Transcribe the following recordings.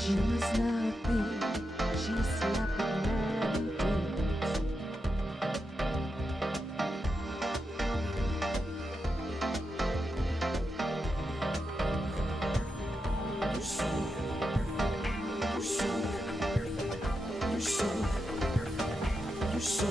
She was nothing. She slept with many dudes. You're so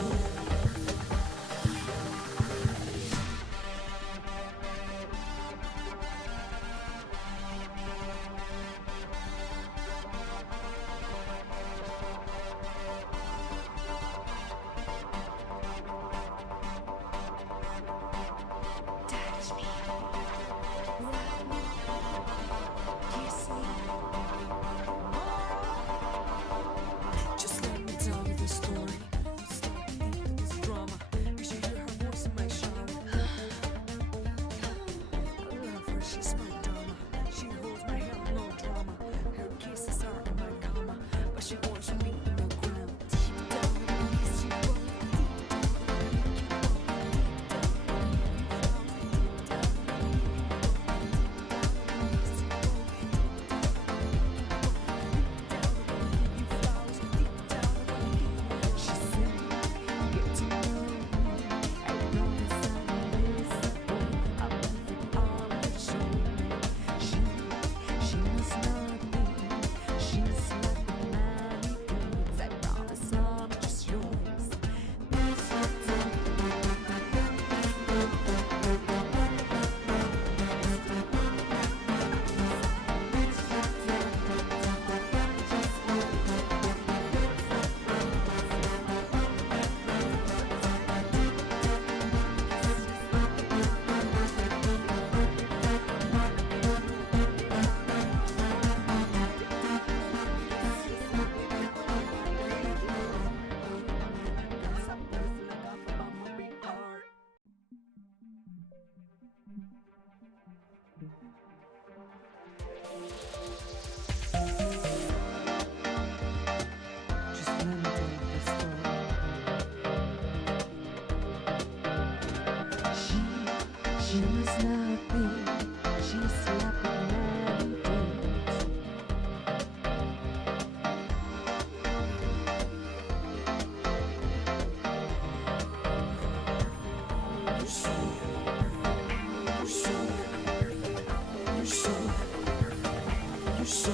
touch me, love me, kiss me. Just let me tell you the story. Stop thinking this drama. You should hear her voice in my shower. I love her, she's my dama. She holds my hand, no drama. Her kisses are in my cama, but she wants me in the ground. Deep down in the east, she wants deep down in the east, you want deep down She was nothing. She slept with many dudes. You're so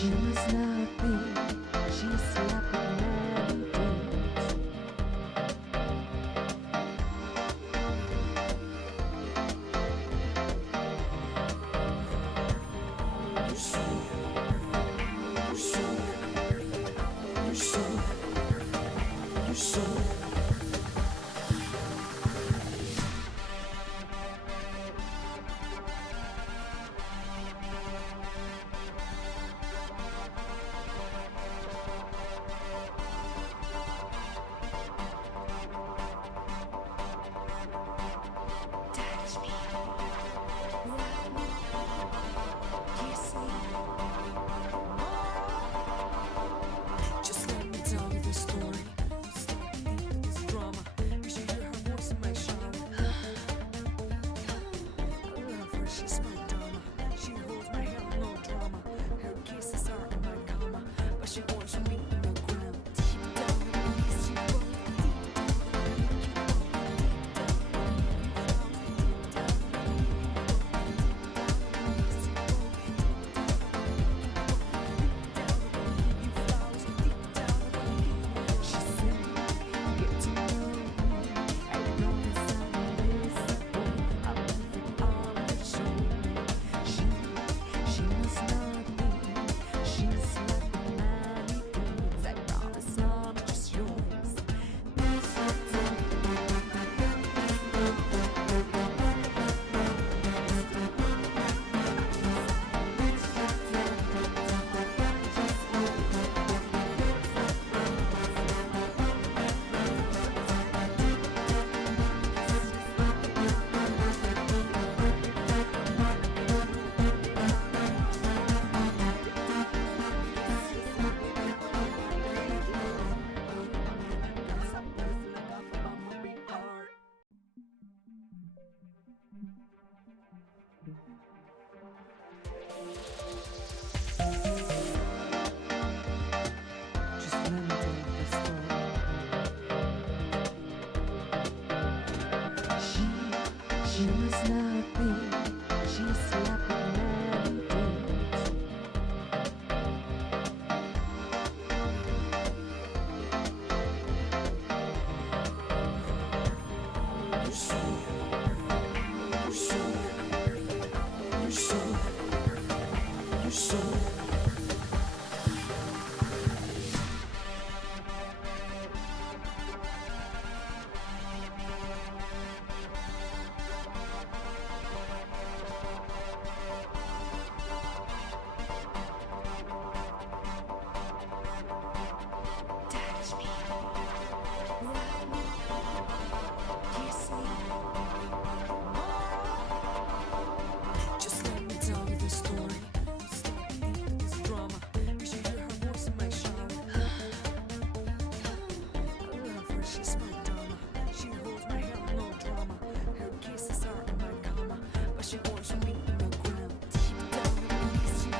She was nothing, she slept with many dudes. You're so, you're so, you're so, you're so. Touch me, love me, kiss me. Just let me tell you the story. This drama, you should hear her voice in my shower. I love her, she's my dama. She holds my hand, no drama. Her kisses are in my cama, but she wants me in the ground. Deep down in the east, you go. Just let me tell you the story. She was nothing, she slept with many dudes. You're so, you're so, you're so, you're so. Touch me, love me, kiss me. Just let me tell you the story. This drama, you should hear her voice in my shower. I love her, she's my dama. She holds my hand, no drama. Her kisses are in my cama, but she wants me in the ground. Deep down in the east, you go.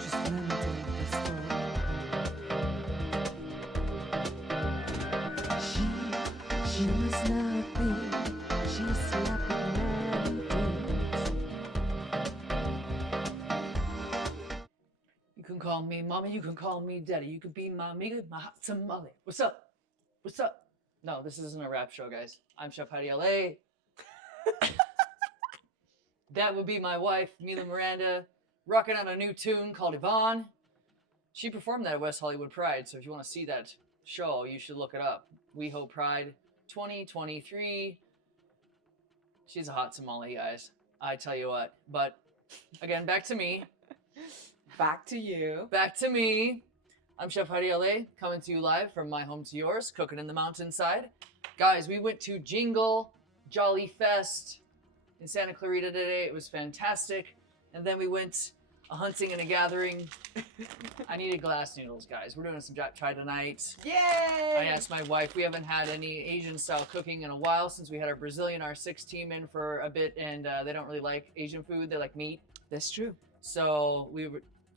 Just let me tell you the story. She was nothing, she slept with many dudes. You can call call me mommy, you can call me daddy. You can be my amiga, my hot tamale. What's up? What's up? No, this isn't a rap show, guys. I'm Chef Heidi LA. That would be my wife, Mila Miranda, rocking out a new tune called Yvonne. She performed that at West Hollywood Pride, so if you want to see that show, you should look it up. WeHo Pride 2023. She's a hot tamale, guys. I tell you what. But again, back to me. Back to you. Back to me. I'm Chef Heidi LA, coming to you live from my home to yours, cooking in the mountainside. Guys, we went to Jingle Jolly Fest in Santa Clarita today. It was fantastic. And then we went a hunting and a gathering. I needed glass noodles, guys. We're doing some Japchae tonight. Yay! I asked my wife, we haven't had any Asian style cooking in a while since we had our Brazilian R6 team in for a bit, and they don't really like Asian food. They like meat. That's true. So we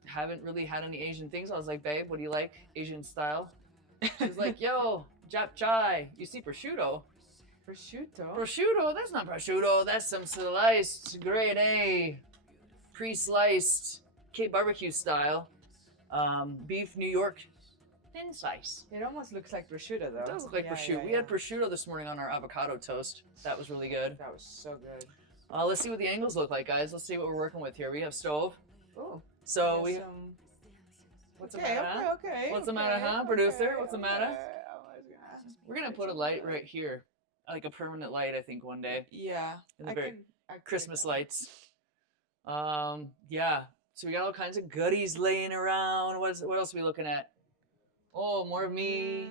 haven't really had any Asian things. I was like, babe, what do you like? Asian style? She's like, yo, Japchae. You see prosciutto? Prosciutto? Prosciutto? That's not prosciutto. That's some sliced, grade A, pre-sliced Cape barbecue style beef New York thin slice. It almost looks like prosciutto, though. It does look like prosciutto. We had prosciutto this morning on our avocado toast. That was really good. That was so good. Let's see what the angles look like, guys. Let's see what we're working with here. We have stove. Oh. So we we. have some... What's the matter? Okay. What's the matter, huh, producer? What's the matter? We're gonna put a light right here, like a permanent light. I think one day. Yeah. In the very Christmas lights. Yeah. So we got all kinds of goodies laying around. What else are we looking at? Oh, more of me.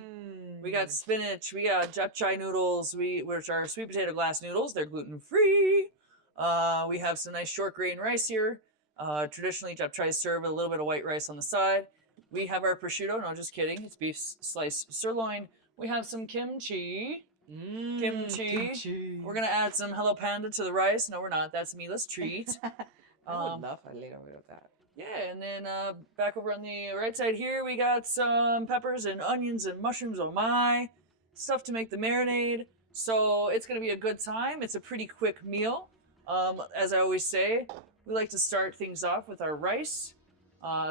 We got spinach. We got Japchae noodles. Which are sweet potato glass noodles. They're gluten free. We have some nice short grain rice here. Traditionally, Japchae serve with a little bit of white rice on the side. We have our prosciutto. No, just kidding. It's beef sliced sirloin. We have some kimchi. Kimchi. We're gonna add some Hello Panda to the rice. No, we're not. That's Mila's treat. I would love a little bit of that. Yeah, and then back over on the right side here, we got some peppers and onions and mushrooms. Oh my, stuff to make the marinade. So it's gonna be a good time. It's a pretty quick meal. As I always say, we like to start things off with our rice.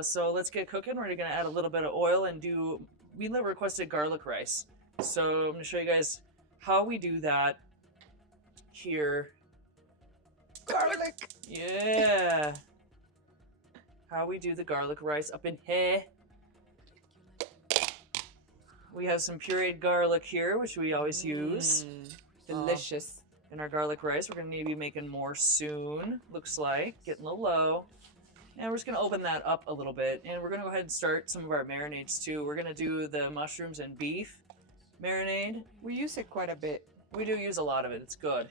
So let's get cooking. We're gonna add a little bit of oil and do. Mila requested garlic rice, so I'm gonna show you guys how we do that here. Garlic! Yeah. How we do the garlic rice up in here. We have some pureed garlic here, which we always use. Delicious. In our garlic rice. We're going to need to be making more soon, looks like. Getting a little low. And we're just going to open that up a little bit. And we're going to go ahead and start some of our marinades too. We're going to do the mushrooms and beef marinade. We use it quite a bit. We do use a lot of it. It's good.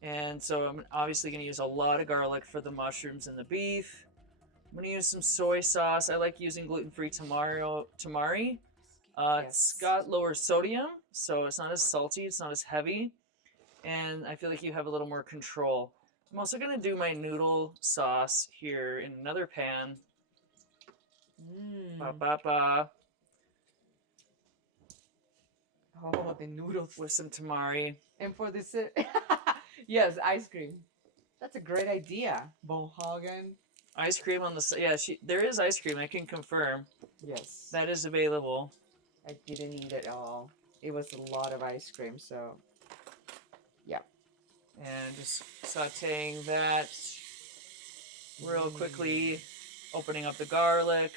And so I'm obviously going to use a lot of garlic for the mushrooms and the beef. I'm going to use some soy sauce. I like using gluten-free tamari. It's got lower sodium, so it's not as salty, it's not as heavy, and I feel like you have a little more control. I'm also going to do my noodle sauce here in another pan. Ba-ba-ba. Oh, the noodles. With some tamari. And for this, yes, ice cream. That's a great idea, Bonhagen. Ice cream on the yeah. There is ice cream. I can confirm. Yes, that is available. I didn't eat it all. It was a lot of ice cream, so yeah. And just sauteing that real quickly, opening up the garlic,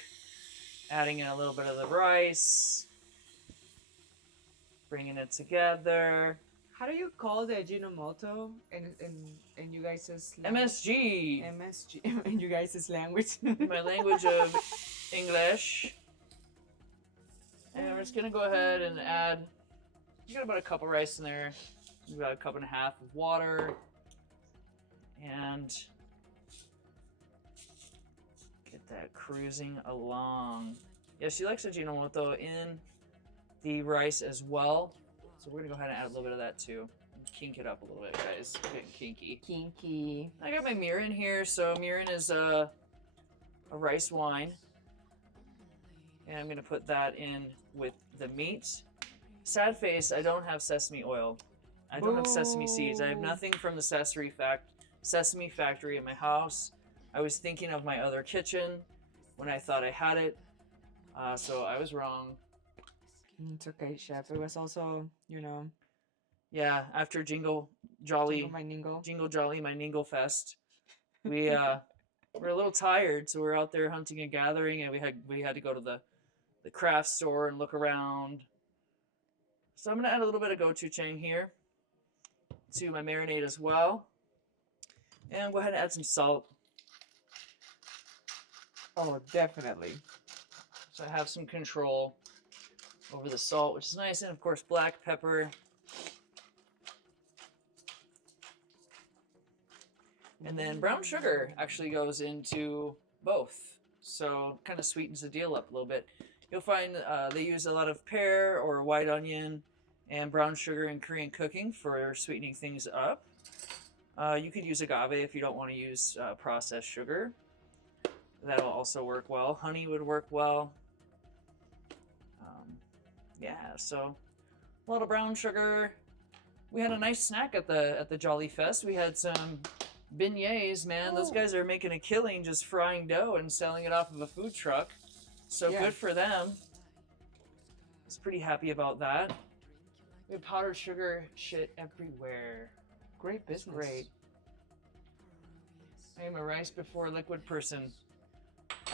adding in a little bit of the rice, bringing it together. How do you call the Ajinomoto in you guys' language? MSG. MSG in you guys' language. My language of English. And we're just gonna go ahead and add. You got about a cup of rice in there. You got a cup and a half of water, and get that cruising along. Yeah, she likes Ajinomoto in the rice as well. So we're gonna go ahead and add a little bit of that too. And kink it up a little bit, guys. We're getting kinky. Kinky. I got my mirin here. So mirin is a rice wine. And I'm gonna put that in with the meat. Sad face, I don't have sesame oil. I don't have sesame seeds. I have nothing from the sesame factory in my house. I was thinking of my other kitchen when I thought I had it. So I was wrong. It's okay, chef. It was also, Yeah, after Jingle Jolly, my ningle. Jingle Jolly, my Ningle Fest, we were a little tired, so we were out there hunting and gathering, and we had to go to the craft store and look around. So I'm gonna add a little bit of gochujang here to my marinade as well, and go ahead and add some salt. Oh, definitely. So I have some control over the salt, which is nice, and of course black pepper. And then brown sugar actually goes into both, so kind of sweetens the deal up a little bit. You'll find they use a lot of pear or white onion and brown sugar in Korean cooking for sweetening things up. You could use agave if you don't want to use processed sugar. That'll also work well. Honey would work well. Yeah, so a lot of brown sugar. We had a nice snack at the Jolly Fest. We had some beignets, man. Those guys are making a killing just frying dough and selling it off of a food truck. So good for them. I was pretty happy about that. We have powdered sugar shit everywhere. Great business. Great. I am a rice before liquid person.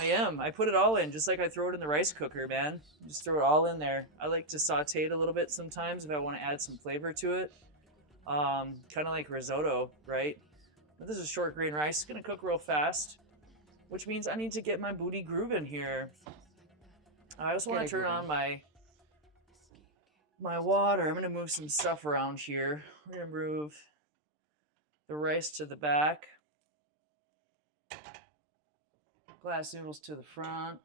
I am. I put it all in, just like I throw it in the rice cooker, man. Just throw it all in there. I like to saute it a little bit sometimes if I want to add some flavor to it. Kind of like risotto, right? But this is short grain rice. It's going to cook real fast, which means I need to get my booty grooving here. I just want to turn on my water. I'm going to move some stuff around here. We're going to move the rice to the back. Glass noodles to the front.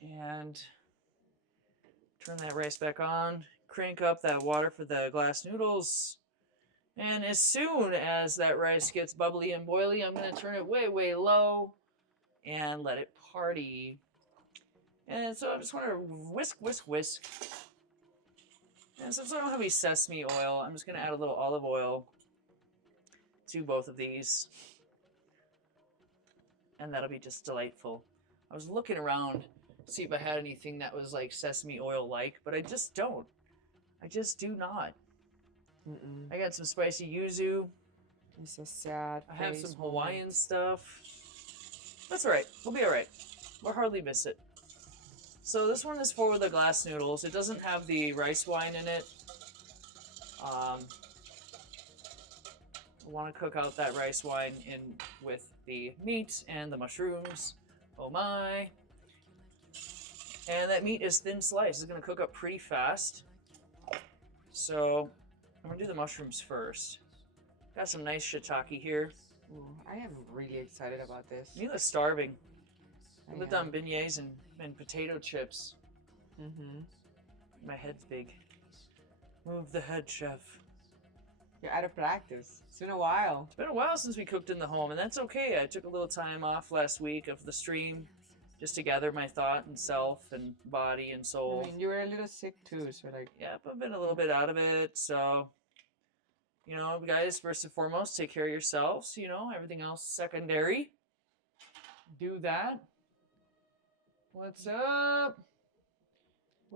And turn that rice back on. Crank up that water for the glass noodles. And as soon as that rice gets bubbly and boily, I'm going to turn it way, way low and let it party. And so I just want to whisk, whisk, whisk. And since I don't have any sesame oil, I'm just going to add a little olive oil to both of these. And that'll be just delightful. I was looking around to see if I had anything that was like sesame oil-like, but I just don't. I just do not. I got some spicy yuzu. It's so sad. I have some Hawaiian stuff. That's all right. We'll be all right. We'll hardly miss it. So this one is for the glass noodles. It doesn't have the rice wine in it. I want to cook out that rice wine in with the meat and the mushrooms. Oh my. And that meat is thin sliced. It's going to cook up pretty fast. So I'm going to do the mushrooms first. Got some nice shiitake here. Ooh, I am really excited about this. Mila's starving. I lived on beignets and potato chips. My head's big. Move the head, chef. You're out of practice. It's been a while. It's been a while since we cooked in the home, and that's okay. I took a little time off last week of the stream just to gather my thought and self and body and soul. I mean, you were a little sick too, so like... Yeah, I've been a little bit out of it, so... You know, guys, first and foremost, take care of yourselves, you know, everything else secondary. Do that. What's up?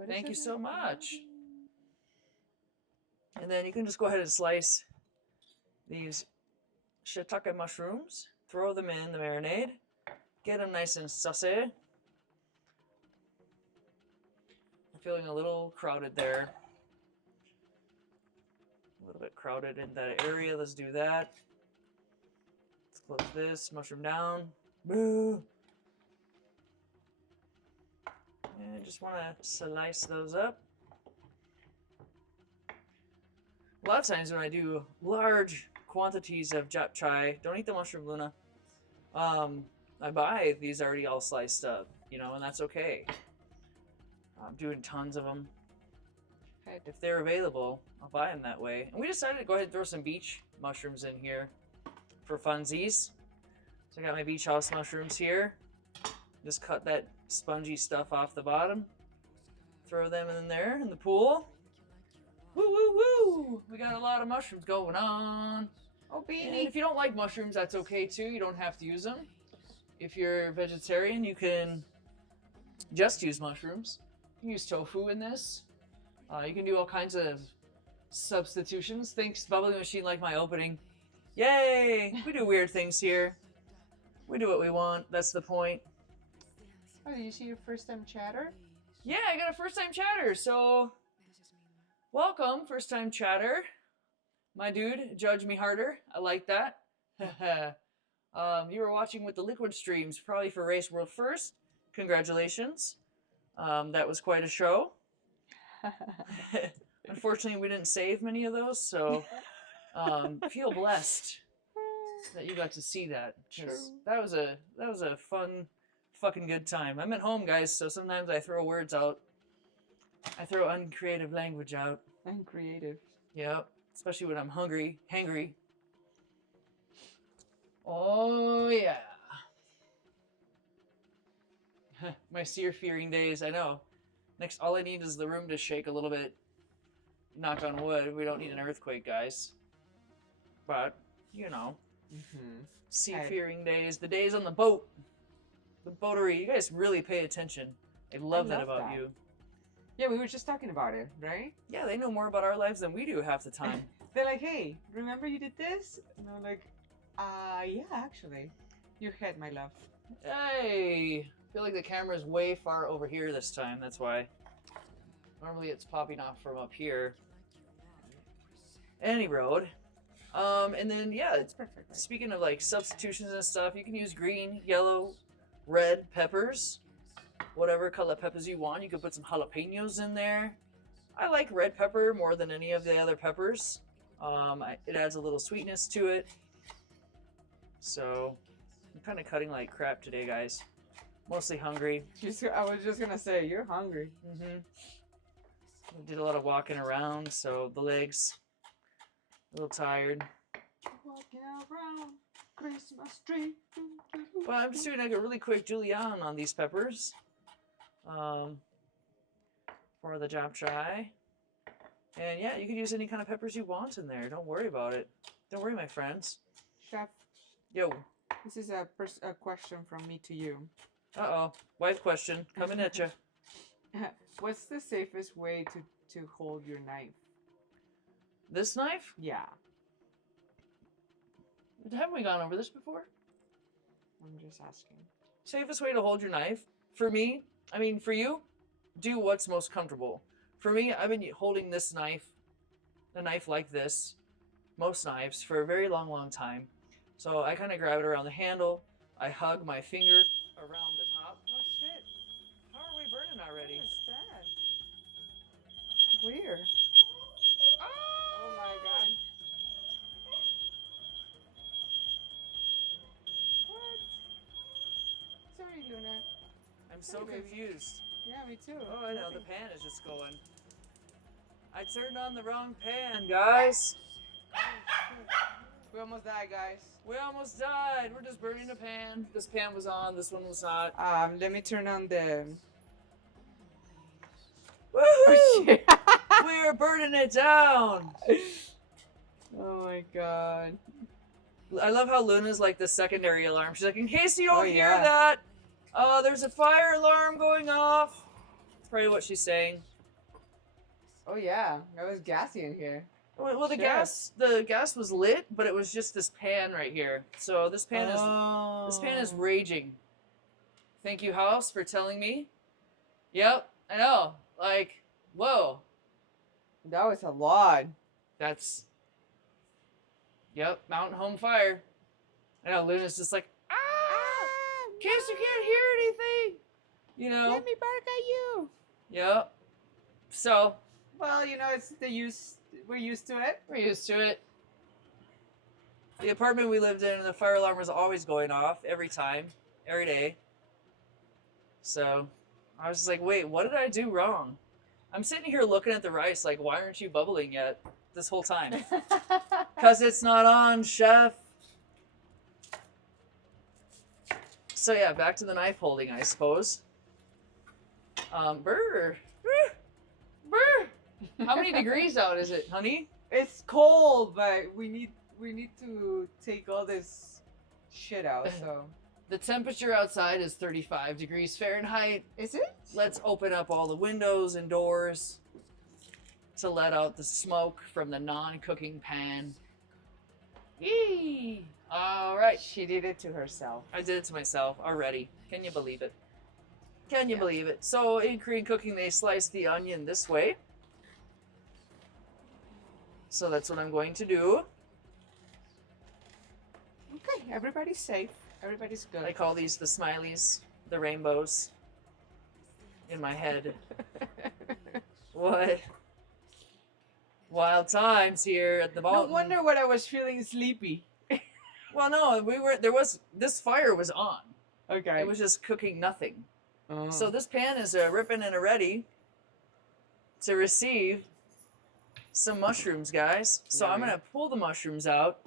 Thank you so much. And then you can just go ahead and slice these shiitake mushrooms. Throw them in the marinade. Get them nice and saucy. I'm feeling a little crowded there. A little bit crowded in that area. Let's do that. Let's close this. Mushroom down. Boo! And just want to slice those up. A lot of times when I do large quantities of japchae, don't eat the mushroom, Luna. I buy these already all sliced up, you know, and that's okay. I'm doing tons of them. If they're available, I'll buy them that way. And we decided to go ahead and throw some beach mushrooms in here for funsies. So I got my beach house mushrooms here. Just cut that spongy stuff off the bottom. Throw them in there in the pool. Woo, woo, woo! We got a lot of mushrooms going on. Oh, And beanie. if you don't like mushrooms, that's okay too. You don't have to use them. If you're vegetarian, you can just use mushrooms. You can use tofu in this. You can do all kinds of substitutions. Thanks, Bubbly Machine, like my opening. Yay! We do weird things here. We do what we want. That's the point. Oh, did you see your first time chatter? Yeah, I got a first time chatter. So, welcome, first time chatter. My dude, judge me harder. I like that. You were watching with the Liquid streams, probably for Race World First. Congratulations. That was quite a show. Unfortunately, we didn't save many of those, so feel blessed that you got to see that. 'Cause that was a fun, fucking good time. I'm at home, guys, so sometimes I throw words out. I throw uncreative language out. Uncreative. Yep, especially when I'm hangry. Oh yeah. My seer-fearing days, I know. Next, all I need is the room to shake a little bit. Knock on wood. We don't need an earthquake, guys. But, you know. Mm-hmm. Sea-fearing days. The days on the boat. The boatery. You guys really pay attention. I love that about you. Yeah, we were just talking about it, right? Yeah, they know more about our lives than we do half the time. They're like, hey, remember you did this? And I'm like, yeah, actually. Your head, my love. Hey! I feel like the camera's way far over here this time. That's why. Normally it's popping off from up here. Any road. And then, yeah, That's perfect. Right? speaking of like substitutions and stuff, you can use green, yellow, red peppers. Whatever color peppers you want. You can put some jalapenos in there. I like red pepper more than any of the other peppers. It adds a little sweetness to it. So, I'm kind of cutting like crap today, guys. Mostly hungry. I was just gonna say, you're hungry. Mm-hmm. I did a lot of walking around, so the legs a little tired. Walking around Christmas tree. But I'm just doing like a really quick julienne on these peppers. For the Japchae. And yeah, you can use any kind of peppers you want in there. Don't worry about it. Don't worry, my friends. Chef, Yo. this is a question from me to you. Uh-oh. Wife question. Coming at you. What's the safest way to hold your knife? This knife? Yeah, Haven't we gone over this before? I'm just asking. Safest way to hold your knife? For me, I mean, for you, do what's most comfortable. For me, I've been holding this knife, a knife like this, most knives, for a very long, long time. So I kind of grab it around the handle. I hug my finger around the top. Oh shit! How are we burning already? What is that? Weird. Oh my god. What? Sorry, Luna. I'm so confused. Yeah, me too. Oh, I know, the pan is just going. I turned on the wrong pan, guys. We almost died, guys. We almost died. We're just burning a pan. This pan was on, this one was not. Let me turn on the. Woohoo! Oh shit! We're burning it down. Oh my god. I love how Luna's like the secondary alarm. She's like, in case you don't Oh, hear yeah. that, there's a fire alarm going off. That's probably what she's saying. Oh yeah, that was gassy in here. Well, the Shit. gas was lit, but it was just this pan right here. So this pan is raging. Thank you, House, for telling me. Yep, I know. Like, whoa. That was a lot. That's. Yep, mountain home fire. I know Luna's just like, in case you can't hear anything. You know. Let me bark at you. Yep. So Well, you know, it's the use. We're used to it. we're used to it. The apartment we lived in, the fire alarm was always going off every time, every day. So I was just like, wait, what did I do wrong? I'm sitting here looking at the rice like, why aren't you bubbling yet this whole time? Because it's not on, chef. So yeah, back to the knife holding, I suppose. Brr. Brr. How many degrees out is it, honey? It's cold, but we we need to take all this shit out. So The temperature outside is 35 degrees Fahrenheit. is it? Let's open up all the windows and doors to let out the smoke from the non-cooking pan. Yee! All right. She did it to herself. I did it to myself already. Can you believe it? Can you Yeah. believe it? So in Korean cooking, they slice the onion this way. So that's what I'm going to do. Okay, everybody's safe. Everybody's good. I call these the smileys, the rainbows in my head. What? Wild times here at the No mountain. wonder what I was feeling sleepy. Well, no, this fire was on. Okay. It was just cooking nothing. Oh. So this pan is a ripping and a ready to receive some mushrooms, guys. So I'm Nice. gonna pull the mushrooms out.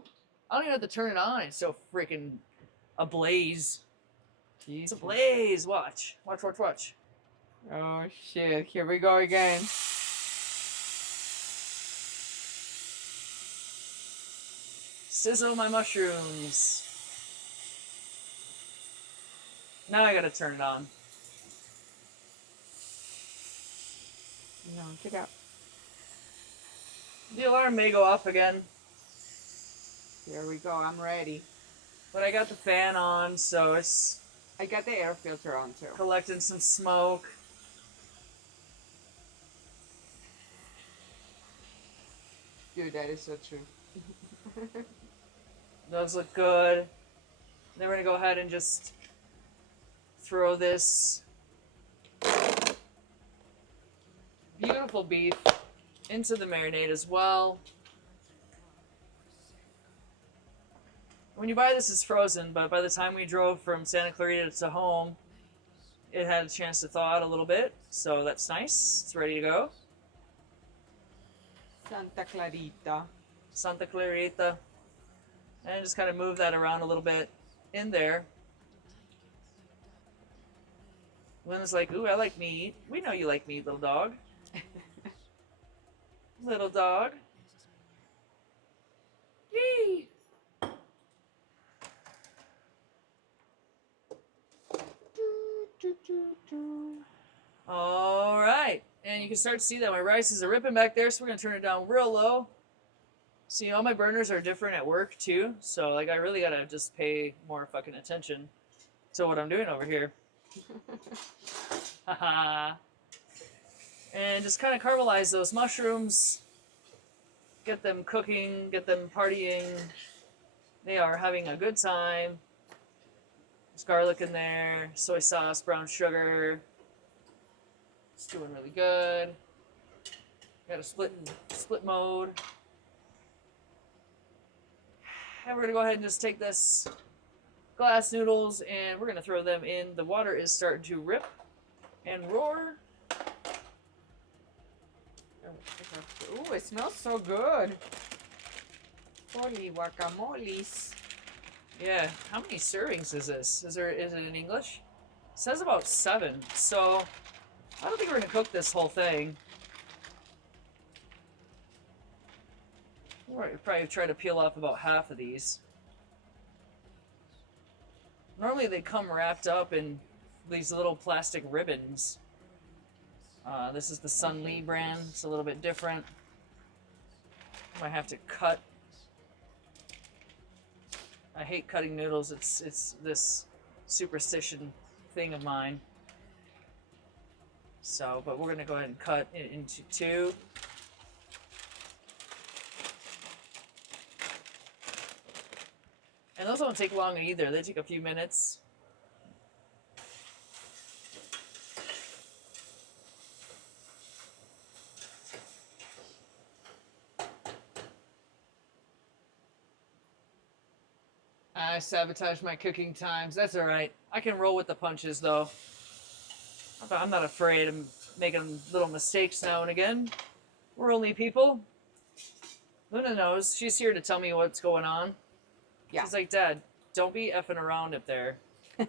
I don't even have to turn it on. It's so freaking ablaze. It's Jesus. ablaze. Watch. Watch, watch, watch. Oh shit! Here we go again. Sizzle my mushrooms. Now I gotta turn it on. No, get out. The alarm may go off again, Here we go. I'm ready. but I got the fan on, so it's I got the air filter on too. collecting some smoke. Dude, that is so true. Those look good. Then we're gonna go ahead and just throw this beautiful beef into the marinade as well. When you buy this, it's frozen, but by the time we drove from Santa Clarita to home, it had a chance to thaw out a little bit, so that's nice. It's ready to go. Santa Clarita. Santa Clarita. And just kind of move that around a little bit in there. Lynn's like, ooh, I like meat. We know you like meat, little dog. Little dog. Yee! All right. And you can start to see that my rices are ripping back there, so we're going to turn it down real low. See, all my burners are different at work, too. So, like, I really got to just pay more fucking attention to what I'm doing over here. Haha. And just kind of caramelize those mushrooms. Get them cooking, get them partying. They are having a good time. There's garlic in there, soy sauce, brown sugar. It's doing really good. Got a split mode. And we're gonna go ahead and just take this glass noodles and we're gonna throw them in. The water is starting to rip and roar. Ooh, it smells so good. Holy guacamoles. Yeah, how many servings is this? Is it in English? It says about 7. So I don't think we're gonna cook this whole thing. We'll probably try to peel off about half of these. Normally they come wrapped up in these little plastic ribbons. This is the Sun Lee brand. It's a little bit different. Might have to cut. I hate cutting noodles. It's this superstition thing of mine. So, but we're gonna go ahead and cut it into 2. And those don't take long either. They take a few minutes. I sabotaged my cooking times. That's alright. I can roll with the punches, though. I'm not afraid of making little mistakes now and again. We're only people. Luna knows. She's here to tell me what's going on. Yeah. She's like, Dad, don't be effing around up there. And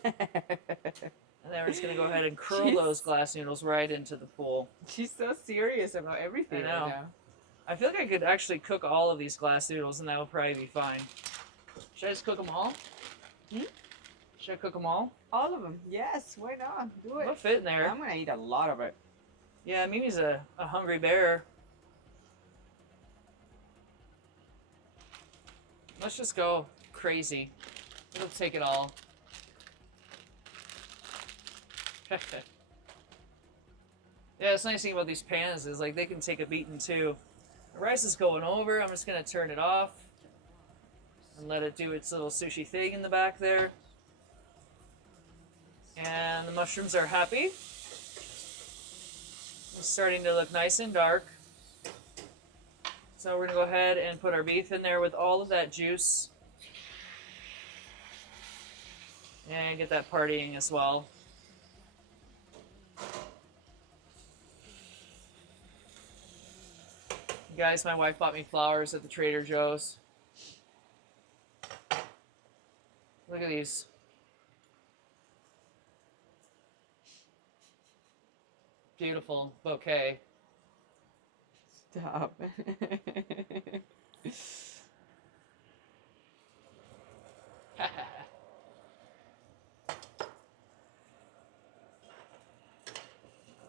then we're just going to go ahead and curl She's- those glass noodles right into the pool. She's so serious about everything I know. right now. I feel like I could actually cook all of these glass noodles and that would probably be fine. Should I just cook them all? Hmm? Should I cook them all? All of them. Yes, why not? Do it. They'll fit in there. I'm gonna eat a lot of it. Yeah, Mimi's a hungry bear. Let's just go crazy. It'll take it all. Yeah, it's nice thing about these pans is like they can take a beating too. The rice is going over. I'm just gonna turn it off and let it do its little sushi thing in the back there. And the mushrooms are happy. It's starting to look nice and dark. So we're gonna go ahead and put our beef in there with all of that juice. And get that partying as well. Guys, my wife bought me flowers at the Trader Joe's. Look at these. Beautiful bouquet. Stop.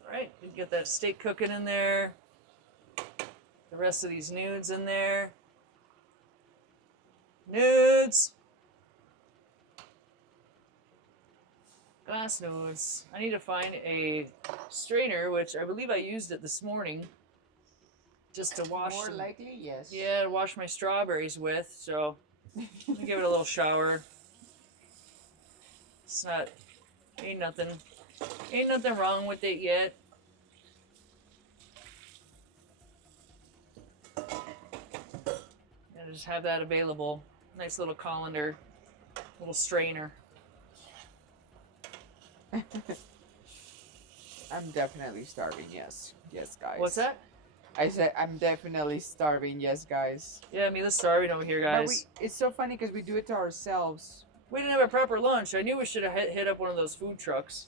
Alright, we get that steak cooking in there. The rest of these nudes in there. Nudes! Glass nudes. I need to find a strainer, which I believe I used it this morning. Just to wash More some, likely, yes. yeah, to wash my strawberries with, so let me give it a little shower. It's not, ain't nothing wrong with it yet. And just have that available. Nice little colander, little strainer. I'm definitely starving, yes. Yes, guys. What's that? I said I'm definitely starving, yes, guys. Yeah, Mila's starving over here, But guys. it's so funny because we do it to ourselves. We didn't have a proper lunch. I knew we should have hit up one of those food trucks.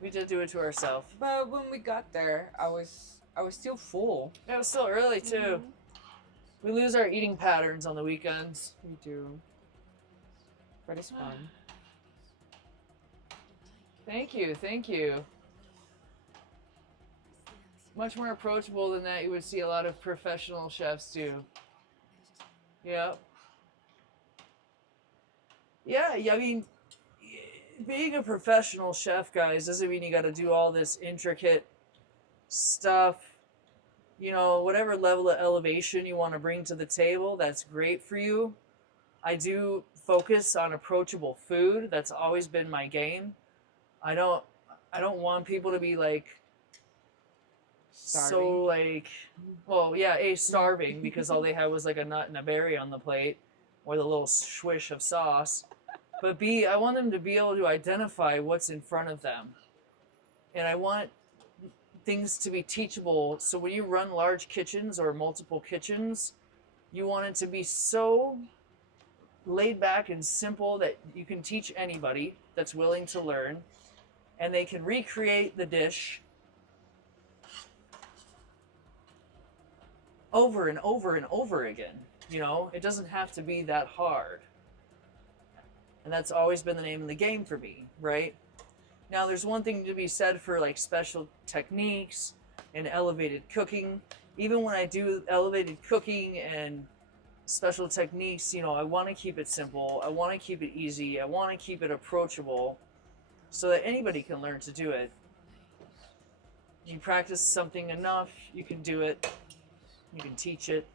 We did do it to ourselves. But when we got there, I was still full. Yeah, it was still early too. We lose our eating patterns on the weekends. We do. But it's fun. Thank you, thank you. Much more approachable than that you would see a lot of professional chefs do. Yep. Yeah, I mean, being a professional chef, guys, doesn't mean you got to do all this intricate stuff. You know, whatever level of elevation you want to bring to the table, that's great for you. I do focus on approachable food. That's always been my game. I don't want people to be like Starving. so like, well, yeah, A, starving because all they had was like a nut and a berry on the plate with a little swish of sauce. But B, I want them to be able to identify what's in front of them. And I want things to be teachable. So when you run large kitchens or multiple kitchens, you want it to be so laid back and simple that you can teach anybody that's willing to learn, and they can recreate the dish over and over and over again. You know, it doesn't have to be that hard. And that's always been the name of the game for me, right? Now, there's one thing to be said for like special techniques and elevated cooking. Even when I do elevated cooking and special techniques, you know, I want to keep it simple. I want to keep it easy. I want to keep it approachable so that anybody can learn to do it. You practice something enough, you can do it. You can teach it.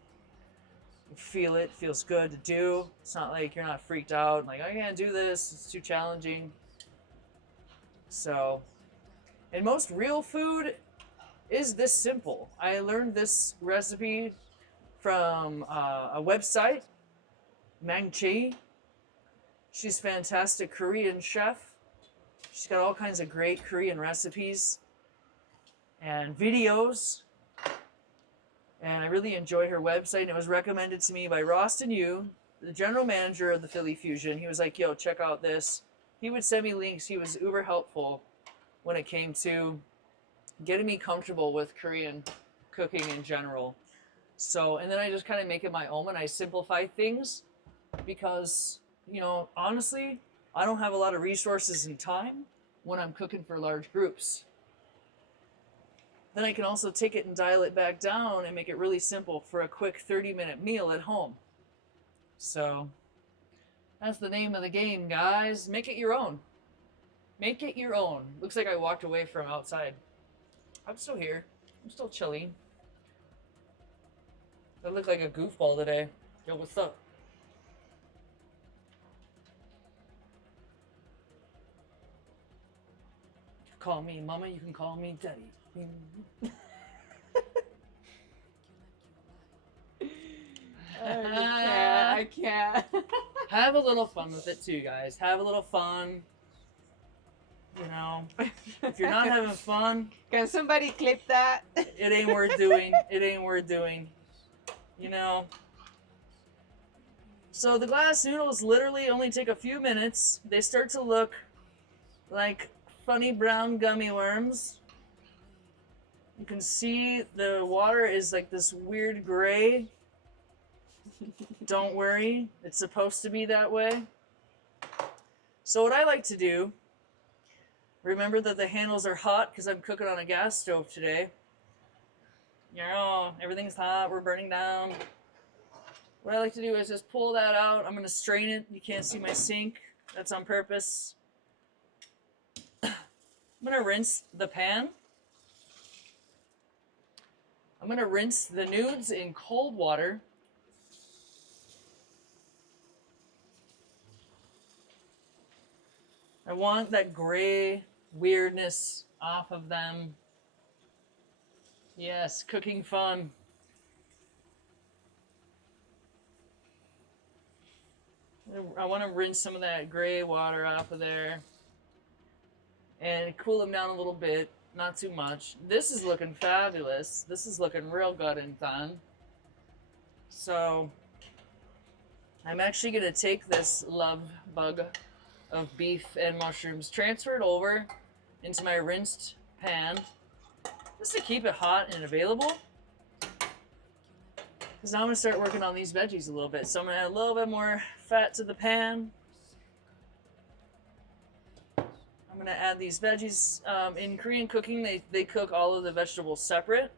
You feel it. It feels good to do. It's not like you're not freaked out. Like, I can't do this. It's too challenging. So, and most real food is this simple. I learned this recipe from a website, Japchae. She's a fantastic Korean chef. She's got all kinds of great Korean recipes and videos. And I really enjoy her website. And it was recommended to me by Roston Yu, the general manager of the Philly Fusion. He was like, yo, check out this. He would send me links. He was uber helpful when it came to getting me comfortable with Korean cooking in general. So, and then I just kind of make it my own and I simplify things because, you know, honestly, I don't have a lot of resources and time when I'm cooking for large groups. Then I can also take it and dial it back down and make it really simple for a quick 30-minute meal at home. So, that's the name of the game, guys. Make it your own. Make it your own. Looks like I walked away from outside. I'm still here. I'm still chilling. I look like a goofball today. Yo, what's up? Call me mama, you can call me daddy. I can't. Have a little fun with it too, guys. Have a little fun. You know, if you're not having fun, Can somebody clip that? it ain't worth doing. It ain't worth doing. You know. So the glass noodles literally only take a few minutes. They start to look like funny brown gummy worms. You can see the water is like this weird gray. Don't worry, it's supposed to be that way. So what I like to do, remember that the handles are hot because I'm cooking on a gas stove today. You know, everything's hot, we're burning down. What I like to do is just pull that out. I'm going to strain it. You can't see my sink. That's on purpose. I'm going to rinse the pan. I'm going to rinse the nudes in cold water. I want that gray weirdness off of them. Yes, cooking fun. I want to rinse some of that gray water off of there and cool them down a little bit, not too much. This is looking fabulous. This is looking real good and fun. So I'm actually going to take this love bug of beef and mushrooms, transfer it over into my rinsed pan just to keep it hot and available. Because now I'm going to start working on these veggies a little bit. So I'm going to add a little bit more fat to the pan. I'm going to add these veggies. In Korean cooking, they cook all of the vegetables separate.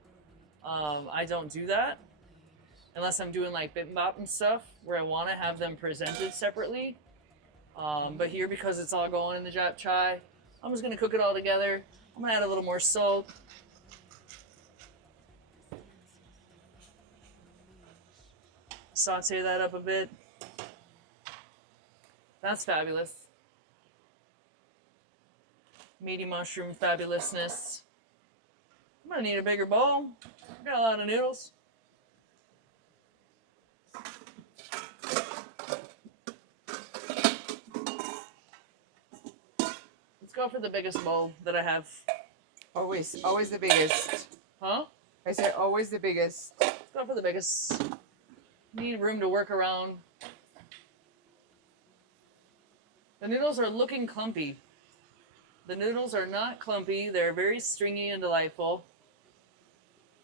I don't do that unless I'm doing like bibimbap and stuff where I want to have them presented separately. But here, because it's all going in the Japchae, I'm just going to cook it all together. I'm going to add a little more salt. Saute that up a bit. That's fabulous. Meaty mushroom fabulousness. I'm going to need a bigger bowl. I've got a lot of noodles. Let's go for the biggest bowl that I have. Always the biggest. Huh? I said always the biggest. Let's go for the biggest. Need room to work around. The noodles are looking clumpy. The noodles are not clumpy. They're very stringy and delightful.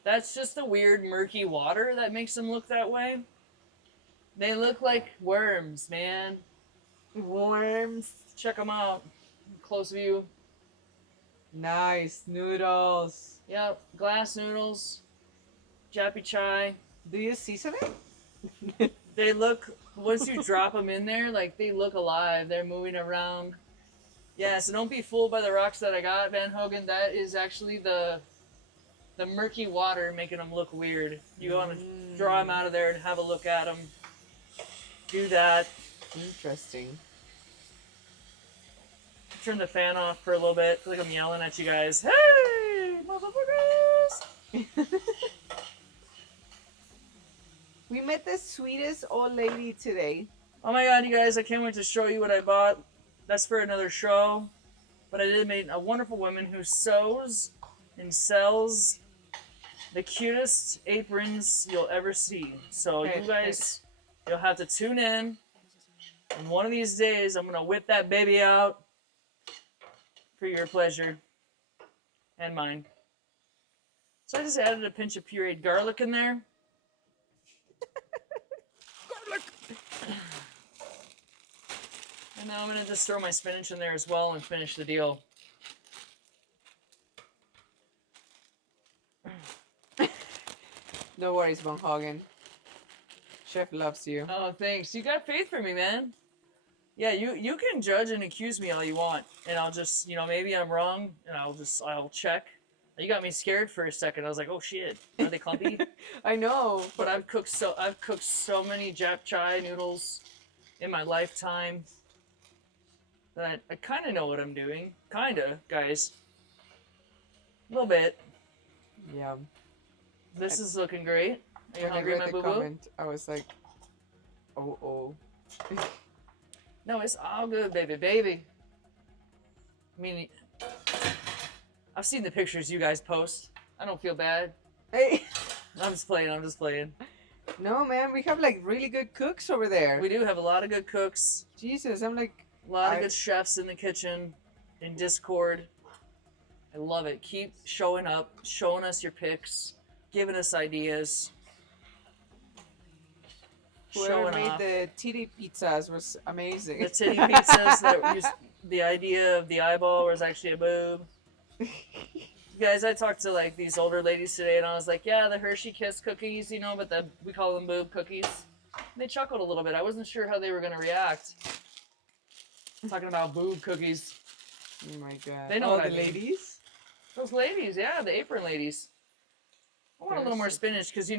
That's just the weird murky water that makes them look that way. They look like worms, man. Worms. Check them out. Close view. Nice noodles. Yep, glass noodles. Japchae. Do you season it? They look, once you drop them in there, like they look alive. They're moving around. Yeah, so don't be fooled by the rocks that I got, Van Hogan. That is actually the murky water making them look weird. You want to draw them out of there and have a look at them. Do that. Interesting. Turn the fan off for a little bit. I feel like I'm yelling at you guys. Hey, motherfuckers! We met the sweetest old lady today. Oh my god, you guys, I can't wait to show you what I bought. That's for another show. But I did meet a wonderful woman who sews and sells the cutest aprons you'll ever see. So you guys, you'll have to tune in. And one of these days, I'm going to whip that baby out for your pleasure and mine. So I just added a pinch of pureed garlic in there. And now I'm gonna just throw my spinach in there as well and finish the deal. No worries, Von Hagen. Chef loves you. Oh, thanks. You got faith for me, man. Yeah, you can judge and accuse me all you want, and I'll just, maybe I'm wrong, and I'll check. You got me scared for a second. I was like, oh shit, are they clumpy? I know. But I've cooked so many Japchae noodles in my lifetime that I kind of know what I'm doing. Kinda, guys. A little bit. Yeah. This is looking great. Are you When I hungry, read my the boo-boo? comment, I was like, oh. No, it's all good, baby. I mean, I've seen the pictures you guys post. I don't feel bad. Hey. I'm just playing. No, man, we have like really good cooks over there. We do have a lot of good cooks. Jesus, I'm like, A lot of good chefs in the kitchen, in Discord. I love it. Keep showing up, showing us your pics, giving us ideas. whoever Showing made off. the titty pizzas was amazing. The titty pizzas that used the idea of the eyeball was actually a boob. Guys, I talked to like these older ladies today, and I was like, "Yeah, the Hershey Kiss cookies, but we call them boob cookies." And they chuckled a little bit. I wasn't sure how they were gonna react. Talking about boob cookies. Oh my god. They know what the I mean. ladies? Those ladies, yeah, the apron ladies. I want a little more spinach because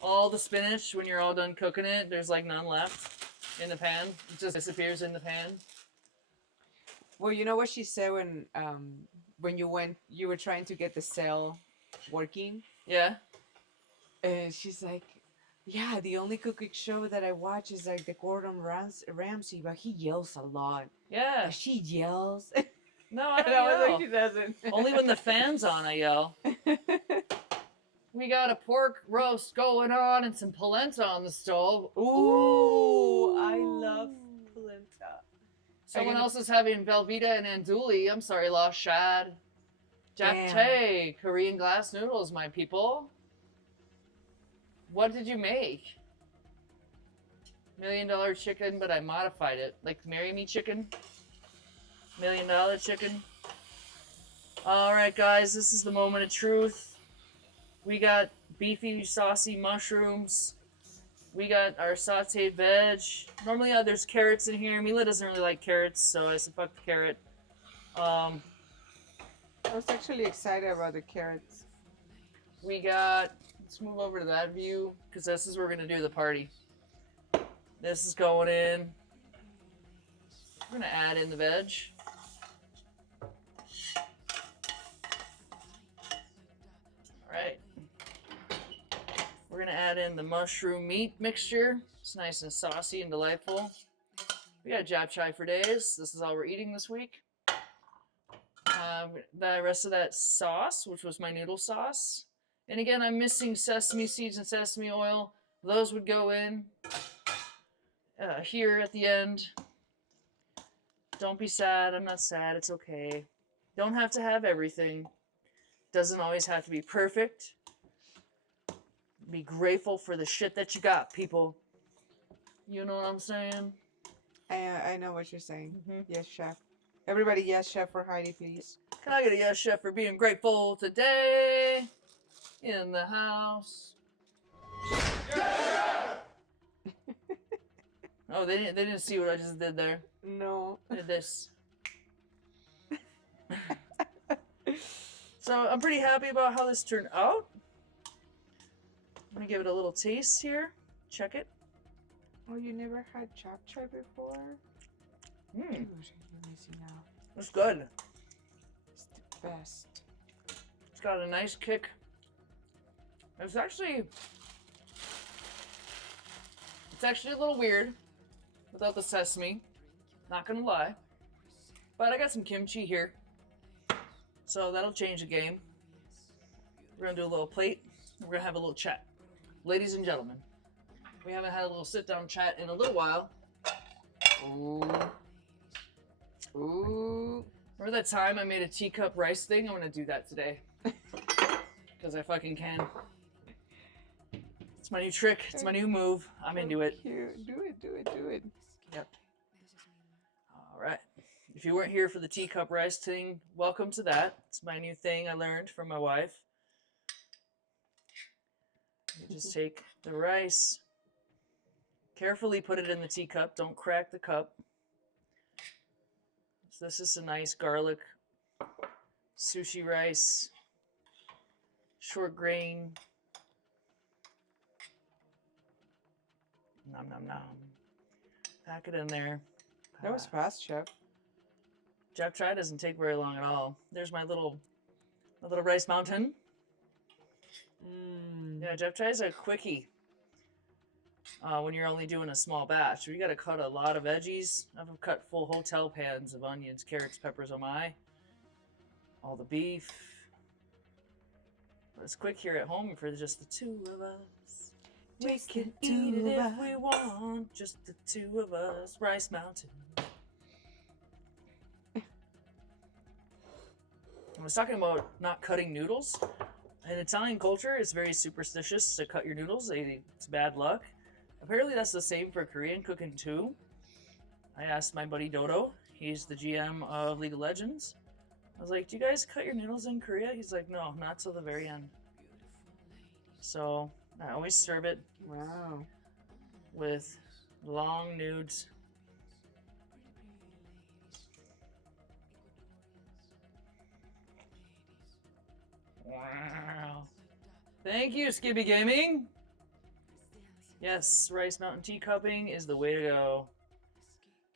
all the spinach when you're all done cooking it, there's like none left in the pan. It just disappears in the pan. Well, you know what she said when you were trying to get the cell working, Yeah. and she's like, "Yeah, the only cooking show that I watch is like the Gordon Ramsay, but he yells a lot." Yeah. And she yells. No, I And don't I was yell. like, she doesn't. Only when the fan's on, I yell. We got a pork roast going on and some polenta on the stove. Ooh, I love polenta. Someone else is having Velveeta and andouille. I'm sorry, lost shad. Japchae, Korean glass noodles, my people. What did you make? $1 million chicken, but I modified it. Like Marry Me chicken. $1 million chicken. Alright, guys, this is the moment of truth. We got beefy, saucy mushrooms. We got our sauteed veg. Normally, there's carrots in here. Mila doesn't really like carrots, so I said fuck the carrot. I was actually excited about the carrots. We got... Let's move over to that view, because this is where we're going to do the party. This is going in. We're going to add in the veg. Alright. We're going to add in the mushroom meat mixture. It's nice and saucy and delightful. We got Japchae for days. This is all we're eating this week. The rest of that sauce, which was my noodle sauce. And again, I'm missing sesame seeds and sesame oil. Those would go in here at the end. Don't be sad. I'm not sad. It's okay. Don't have to have everything. Doesn't always have to be perfect. Be grateful for the shit that you got, people. You know what I'm saying? I know what you're saying. Mm-hmm. Yes, chef. Everybody, yes, chef for Heidi, please. Can I get a yes, chef, for being grateful today? In the house. Oh, they didn't see what I just did there. No. I did this. So I'm pretty happy about how this turned out. I'm gonna give it a little taste here. Check it. Oh, you never had Japchae before? Mmm, Dude, you're missing out. it's good. It's the best. It's got a nice kick. It's actually a little weird without the sesame. Not gonna lie. But I got some kimchi here. So that'll change the game. We're gonna do a little plate. We're gonna have a little chat. Ladies and gentlemen, we haven't had a little sit-down chat in a little while. Ooh. Ooh. Remember that time I made a teacup rice thing? I'm gonna do that today. Because I fucking can. It's my new trick. It's my new move. I'm into it. Cute. Do it. Yep. If you weren't here for the teacup rice thing, welcome to that. It's my new thing I learned from my wife. You just take the rice, carefully put it in the teacup. Don't crack the cup. So this is some nice garlic sushi rice, short grain. Nom nom nom. Pack it in there. That was fast, chef. Japchae doesn't take very long at all. There's my little rice mountain. Yeah, Japchae is a quickie. When you're only doing a small batch, you got to cut a lot of veggies. I've cut full hotel pans of onions, carrots, peppers. Oh my! All the beef. But it's quick here at home for just the two of us. We can eat it if we want, just the two of us. Rice mountain. I was talking about not cutting noodles. In Italian culture, it's very superstitious to cut your noodles. It's bad luck. Apparently, that's the same for Korean cooking too. I asked my buddy Dodo. He's the GM of League of Legends. I was like, "Do you guys cut your noodles in Korea?" He's like, "No, not till the very end." So I always serve it Wow. with long nudes. Wow. Thank you, Skippy Gaming. Yes, Rice Mountain tea cupping is the way to go.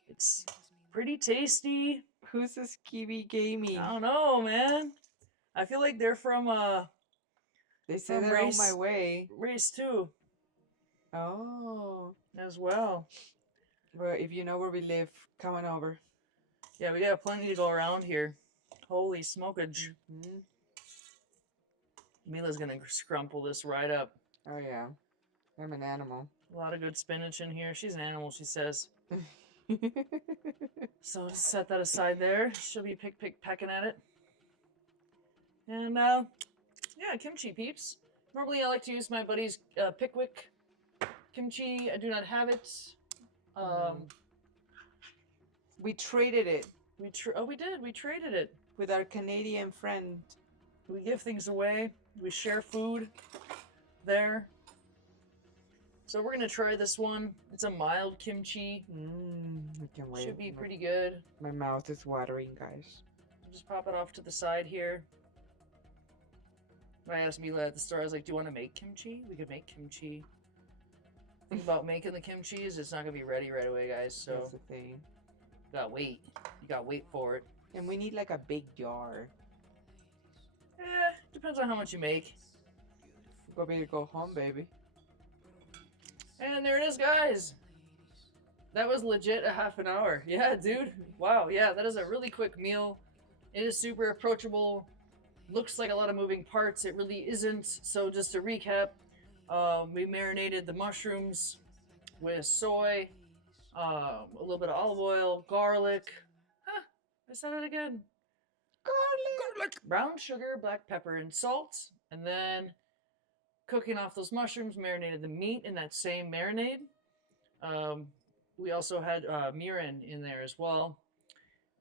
It's pretty tasty. Who's this Kiwi Gaming? I don't know, man. I feel like they're from They say from they're on race- my way. race 2 Oh. as well. Well, if you know where we live, come on over. Yeah, we got plenty to go around here. Holy smokage. Hmm. Mila's gonna scrumple this right up. Oh, yeah. I'm an animal. A lot of good spinach in here. She's an animal, she says. So just set that aside there. She'll be pecking at it. And yeah, kimchi peeps. Normally I like to use my buddy's Pickwick kimchi. I do not have it. We traded it We did. We traded it. with our Canadian friend. We give things away. We share food there. So we're gonna try this one. It's a mild kimchi. I can't wait. Should be pretty good. My mouth is watering, guys. Just pop it off to the side here. I asked Mila at the store, I was like, do you want to make kimchi? We could make kimchi. The thing about making the kimchi is it's not gonna be ready right away, guys. So That's the thing. you gotta wait. You gotta wait for it. And we need like a big jar. Depends on how much you make. Go big or go home, baby. And there it is, guys. That was legit a half an hour. Yeah, dude. Wow, yeah, that is a really quick meal. It is super approachable. Looks like a lot of moving parts. It really isn't. So just to recap, we marinated the mushrooms with soy, a little bit of olive oil, garlic. I said it again. Garlic. Brown sugar, black pepper, and salt. And then cooking off those mushrooms, marinated the meat in that same marinade. We also had mirin in there as well.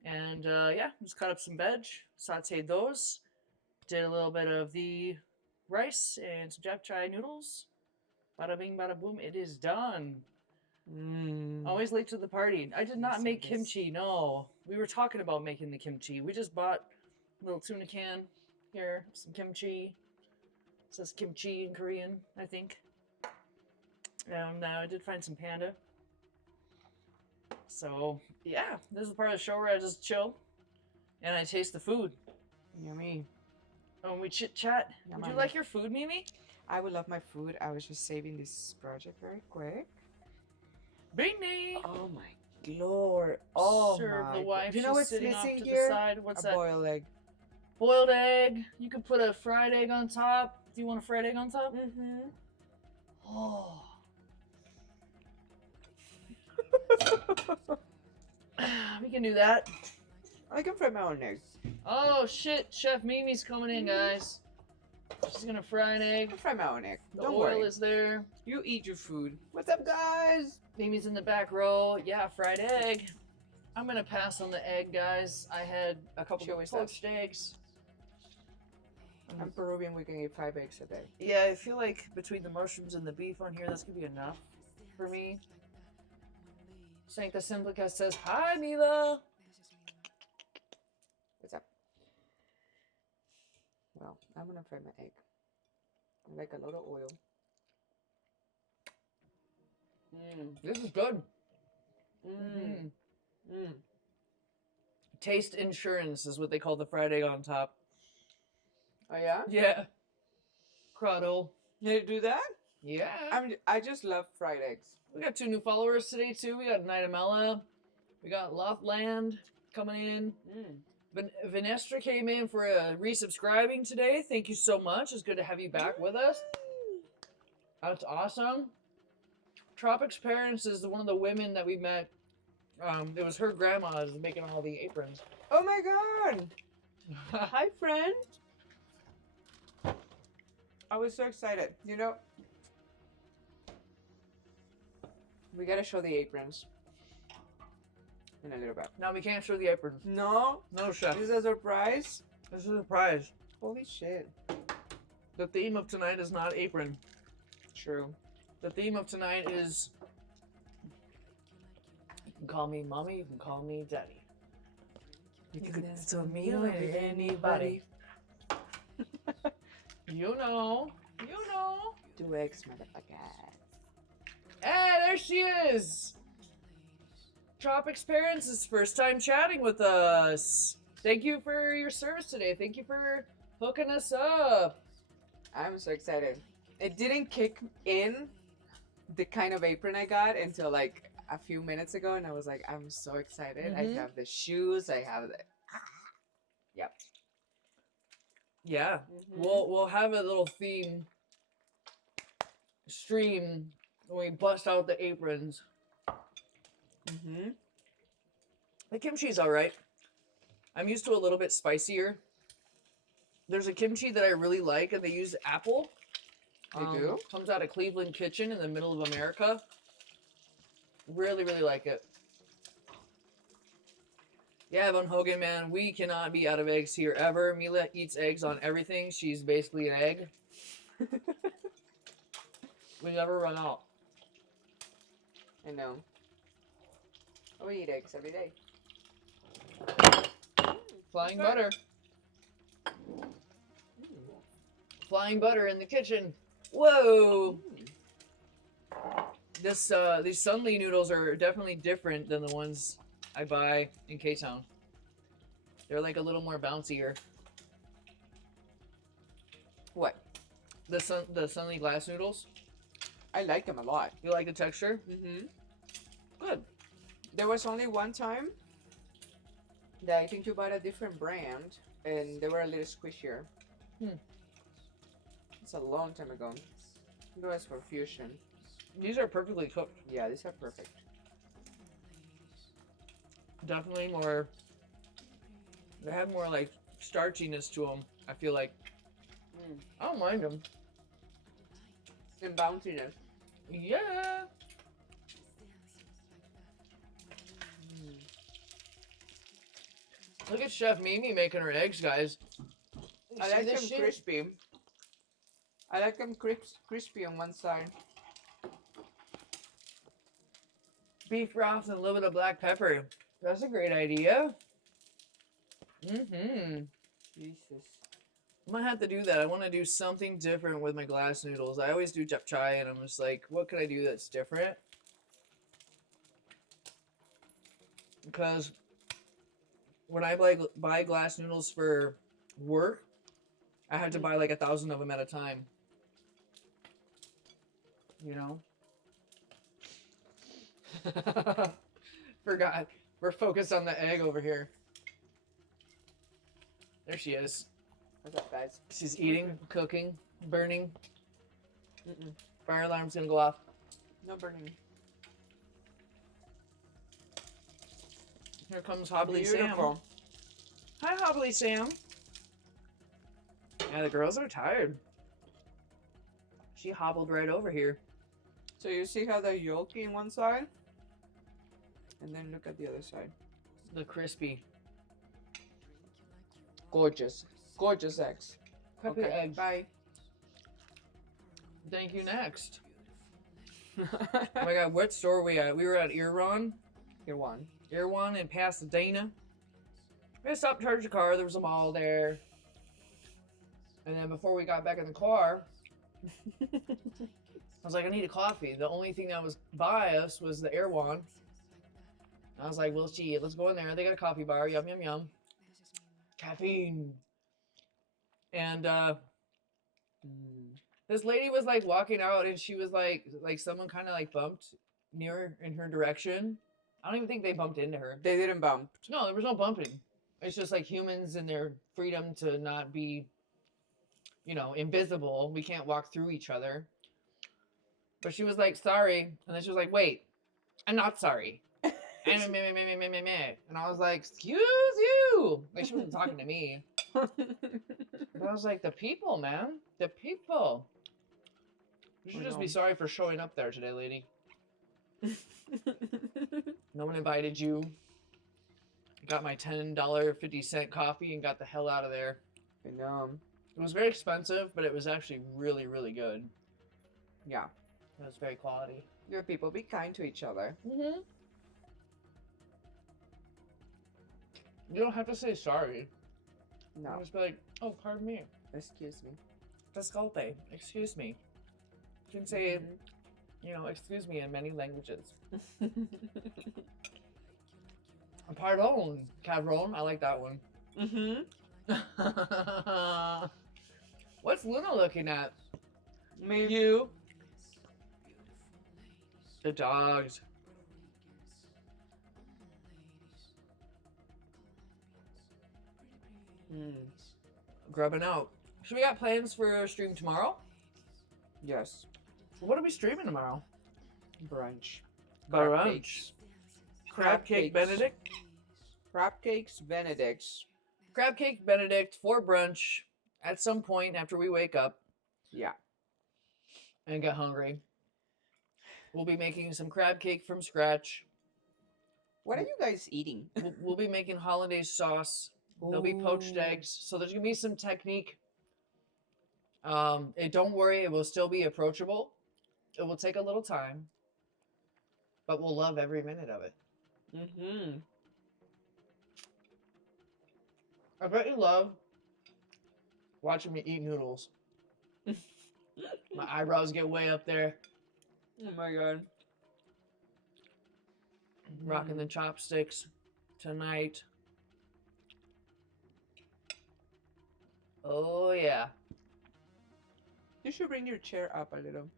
And yeah, just cut up some veg, sauteed those. Did a little bit of the rice and some japchae noodles. Bada bing, bada boom, it is done. Always late to the party. I did not make kimchi, no. We were talking about making the kimchi. We just bought a little tuna can. Here, some kimchi. It says kimchi in Korean, I think. And I did find some panda. So, yeah, this is the part of the show where I just chill and I taste the food. Yummy. And we chit chat. Would you Yummy. like your food, Mimi? I would love my food. I was just saving this project very quick. Beanie! Oh my lord. Oh Serve my the God. wife. You know She's what's sitting off missing to here? the side. What's A that? boiled egg. Boiled egg. You could put a fried egg on top. Do you want a fried egg on top? Mm-hmm. Oh. We can do that. I can fry my own egg. Oh shit, Chef Mimi's coming in, guys. She's gonna fry an I egg. can fry my own egg. The Don't oil worry. is there. You eat your food. What's up, guys? Mimi's in the back row. Yeah, fried egg. I'm gonna pass on the egg, guys. I had a couple She of always does. poached eggs. I'm Peruvian. We can eat 5 eggs a day. Yeah, I feel like between the mushrooms and the beef on here, that's gonna be enough for me. Sancta Simplica says, "Hi, Mila." What's up? Well, I'm gonna fry my egg. I like a lot of oil. This is good. Mmm. Mmm. Taste insurance is what they call the fried egg on top. Oh yeah? Yeah. Crottle. Did you do that? Yeah. I just love fried eggs. We got 2 new followers today, too. We got Nitamella. We got Loftland coming in. Vanestra came in for a resubscribing today. Thank you so much. It's good to have you back with us. That's awesome. Tropics Parents is one of the women that we met. It was her grandma is making all the aprons. Oh my god! Hi, friend. I was so excited. You know, we gotta show the aprons in a little bit. Now we can't show the aprons. No, No, chef. this is a surprise. This is a surprise. Holy shit! The theme of tonight is not apron. True. The theme of tonight is, you can call me mommy, you can call me daddy. You can tell me or anybody. You know. 2 eggs, motherfucker. Hey, there she is! Tropics Parents is first time chatting with us. Thank you for your service today. Thank you for hooking us up. I'm so excited. It didn't kick in the kind of apron I got until like a few minutes ago, and I was like, I'm so excited. I have the shoes. I have the. Yep. Yeah, we'll have a little theme stream when we bust out the aprons. The kimchi's alright. I'm used to a little bit spicier. There's a kimchi that I really like, and they use apple. They do? Comes out of Cleveland Kitchen in the middle of America. Really, really like it. Yeah, Von Hogan, man, we cannot be out of eggs here ever. Mila eats eggs on everything. She's basically an egg. We never run out. I know. Oh, we eat eggs every day. Flying butter. Flying butter in the kitchen. Whoa! These Sunli noodles are definitely different than the ones I buy in K-Town. They're like a little more bouncier. What? The Sunli glass noodles. I like them a lot. You like the texture? Good. There was only one time that I think you bought a different brand, and they were a little squishier. It's a long time ago. It was for fusion. These are perfectly cooked. Yeah, these are perfect. Definitely more. They have more like starchiness to them. I feel like. I don't mind them. And bounciness. Yeah. Look at Chef Mimi making her eggs, guys. I See like this them shit? crispy. I like them crispy on one side. Beef broth and a little bit of black pepper. That's a great idea. Mm-hmm. Jesus. I might have to do that. I want to do something different with my glass noodles. I always do Japchae, and I'm just like, what can I do that's different? Because when I buy glass noodles for work, I had to buy like 1,000 of them at a time. You know? Forgot. We're focused on the egg over here. There she is. What's up, guys? She's eating, cooking, burning. Fire alarm's gonna go off. No burning. Here comes Hobbly Sam. Beautiful. Hi, Hobbly Sam. Yeah, the girls are tired. She hobbled right over here. So you see how they're yolky in one side? And then look at the other side. The crispy. Gorgeous. Gorgeous eggs. Peppy eggs. Bye. Thank you, next. Oh my god, what store were we at? We were at Irwan. Irwan in Pasadena. We had to stop to charge the car. There was a mall there. And then before we got back in the car, I was like, I need a coffee. The only thing that was by us was the Irwan. I was like, well, gee, let's go in there. They got a coffee bar. Yum, yum, yum. Caffeine. And this lady was like walking out and she was like someone kind of like bumped near in her direction. I don't even think they bumped into her. They didn't bump. No, there was no bumping. It's just like humans and their freedom to not be, you know, invisible. We can't walk through each other. But she was like, sorry. And then she was like, wait, I'm not sorry. And I was like, excuse you. Like, she wasn't talking to me. But I was like, the people, man. The people. You should just be sorry for showing up there today, lady. No one invited you. Got my $10.50 coffee and got the hell out of there. I know. It was very expensive, but it was actually really, really good. Yeah. It was very quality. Your people, be kind to each other. Mm-hmm. You don't have to say sorry. No. You just be like, oh, pardon me. Excuse me. Disculpe. Excuse me. You can say, you know, excuse me in many languages. Pardon, cabron. I like that one. What's Luna looking at? Me. You. The dogs. Grubbing out. So we got plans for a stream tomorrow? Yes. What are we streaming tomorrow? Brunch. Brunch. Crab cake Benedict. Crab cakes Benedicts. Crab cake Benedict for brunch at some point after we wake up. Yeah. And get hungry. We'll be making some crab cake from scratch. What are you guys eating? We'll be making hollandaise sauce. There'll be poached eggs. So there's going to be some technique. Don't worry, it will still be approachable. It will take a little time. But we'll love every minute of it. I bet you love watching me eat noodles. My eyebrows get way up there. Oh my god. Rocking the chopsticks tonight. Oh, yeah. You should bring your chair up a little.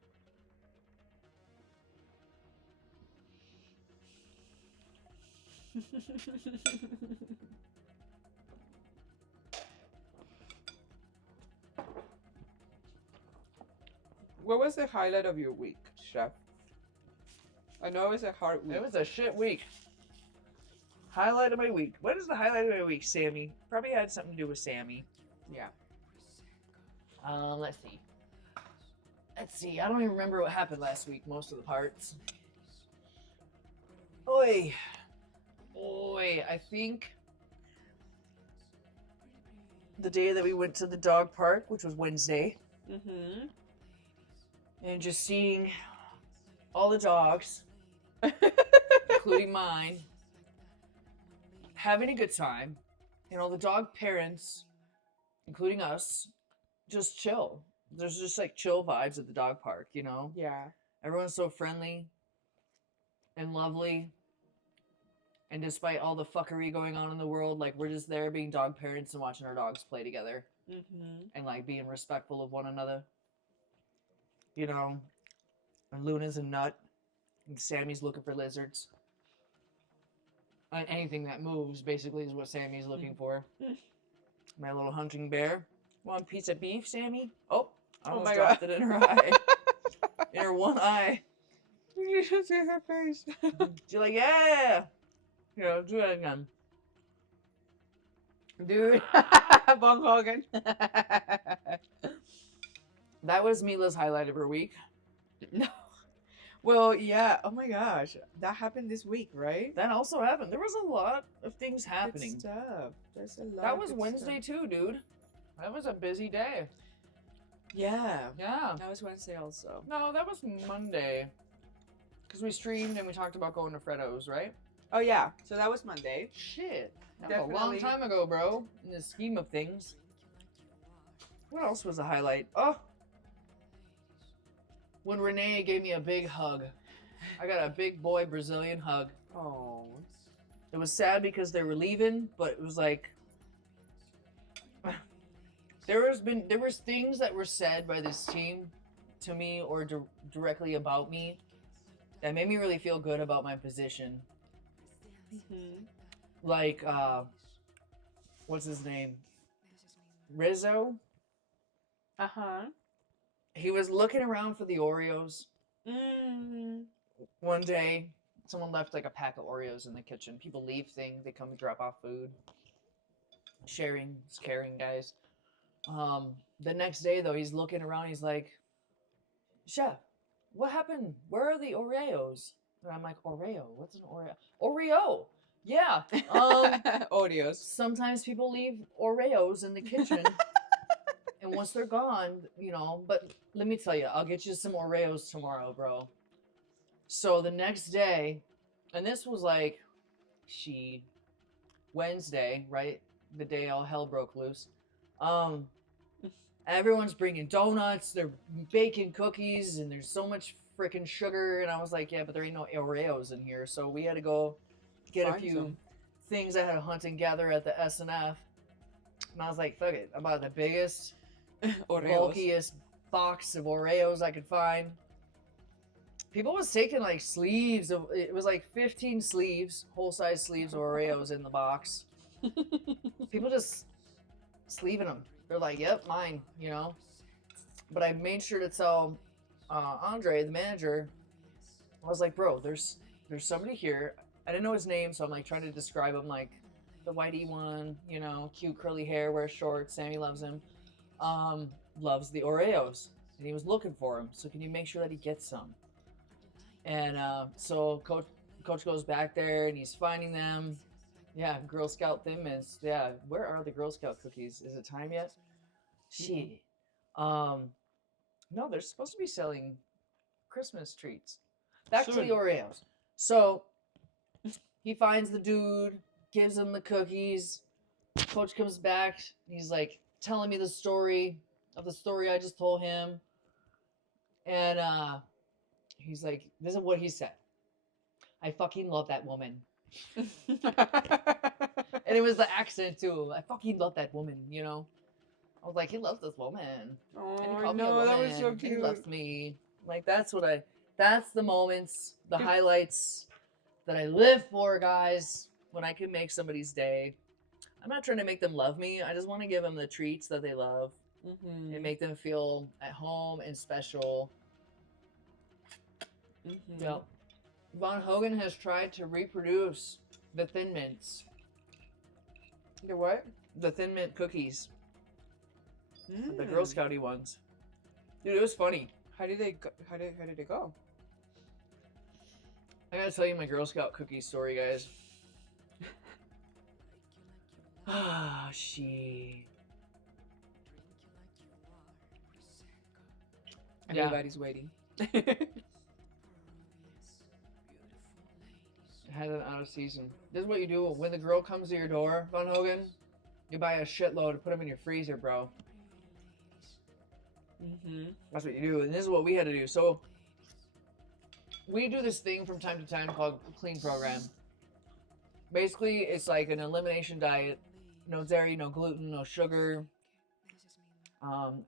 What was the highlight of your week, Chef? I know it was a hard week. It was a shit week. Highlight of my week. What is the highlight of my week, Sammy? Probably had something to do with Sammy. Yeah. Let's see. Let's see. I don't even remember what happened last week, most of the parts. Oi. I think the day that we went to the dog park, which was Wednesday, and just seeing all the dogs, including mine, having a good time, and all the dog parents, including us, just chill. There's just like chill vibes at the dog park, you know? Yeah. Everyone's so friendly and lovely. And despite all the fuckery going on in the world, like, we're just there being dog parents and watching our dogs play together. And, like, being respectful of one another. You know? And Luna's a nut. And Sammy's looking for lizards. Anything that moves, basically, is what Sammy's looking for. My little hunting bear. Want a piece of beef, Sammy? Oh, I almost dropped it in her eye. In her one eye. You should see her face. She's like, yeah! Yeah, do it again. Dude. Bong Hogan. That was Mila's highlight of her week. No. Well, yeah. Oh my gosh, that happened this week, right? That also happened. There was a lot of things Good happening. stuff. There's a lot. That of was good Wednesday stuff. too, dude. That was a busy day. Yeah. Yeah. That was Wednesday also. No, that was Monday. Because we streamed and we talked about going to Freddo's, right? Oh yeah. So that was Monday. Shit. That was a long Definitely. time ago, bro. In the scheme of things. What else was a highlight? Oh! When Renee gave me a big hug. I got a big boy Brazilian hug. Oh. It was sad because they were leaving, but it was like... There was things that were said by this team to me or directly about me that made me really feel good about my position. Mm-hmm. Like, what's his name? Rizzo? Uh-huh. He was looking around for the Oreos. Mm-hmm. One day, someone left like a pack of Oreos in the kitchen. People leave things, they come to drop off food. Sharing is caring, guys. The next day though, he's looking around, he's like, Chef, what happened? Where are the Oreos? And I'm like, Oreo? What's an Oreo? Oreo! Yeah. Oreos. Sometimes people leave Oreos in the kitchen. And once they're gone, you know, but let me tell you, I'll get you some Oreos tomorrow, bro. So the next day, and this was like, Wednesday, right? The day all hell broke loose. Everyone's bringing donuts, they're baking cookies, and there's so much freaking sugar. And I was like, yeah, but there ain't no Oreos in here. So we had to go get Find a few some. things I had to hunt and gather at the S&F. And I was like, fuck it, I bought the biggest, Oreos. bulkiest box of Oreos I could find. People was taking like sleeves of, it was like 15 sleeves, whole size sleeves of Oreos in the box. People just sleeving them. They're like, yep, mine, you know. But I made sure to tell Andre, the manager, I was like, bro, there's somebody here. I didn't know his name, so I'm like trying to describe him, like the whitey one, you know, cute curly hair, wears shorts. Sammy loves him. Loves the Oreos, and he was looking for him. So can you make sure that he gets some? And so coach goes back there and he's finding them. Yeah, Girl Scout Thin Mints. Yeah, where are the Girl Scout cookies? Is it time yet? Shit. No, they're supposed to be selling Christmas treats. Back to Soon. the Oreos. So he finds the dude, gives him the cookies. Coach comes back. He's like telling me the story I just told him. And he's like, this is what he said. I fucking love that woman. And it was the accent too. I fucking love that woman, you know. I was like, he loves this woman. And he Oh, called me a no, woman. that was so and He cute. loves me. Like that's the moments, the highlights that I live for, guys, when I can make somebody's day. I'm not trying to make them love me. I just want to give them the treats that they love Mm-hmm. and make them feel at home and special. Mm-hmm. Yeah. Von Hogan has tried to reproduce the Thin Mints, The what? the Thin Mint cookies, the Mm. Girl Scouty ones. Dude, it was funny. How did they go? How did it go? I gotta tell you my Girl Scout cookie story, guys. Ah, she. Yeah. Everybody's waiting. Had it out of season. This is what you do when the girl comes to your door, Von Hogan. You buy a shitload and put them in your freezer, bro. Mm-hmm. That's what you do, and this is what we had to do. So we do this thing from time to time called Clean Program. Basically, it's like an elimination diet. No dairy, no gluten, no sugar.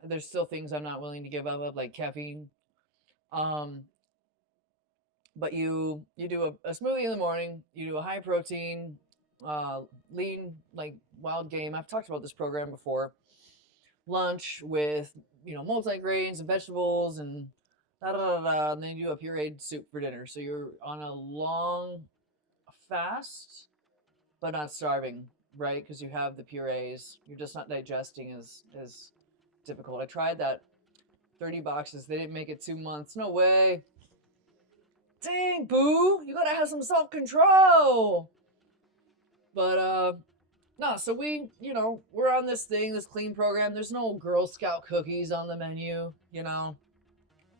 There's still things I'm not willing to give up, like caffeine. But you do a smoothie in the morning. You do a high protein, lean, like wild game. I've talked about this program before. Lunch with, multigrains and vegetables and da da da da. And then you do a pureed soup for dinner. So you're on a long fast, but not starving, right? Because you have the purees. You're just not digesting as difficult. I tried that 30 boxes. They didn't make it 2 months. No way. Dang, boo, you gotta have some self-control. But no, so we're on this thing, this clean program. There's no Girl Scout cookies on the menu,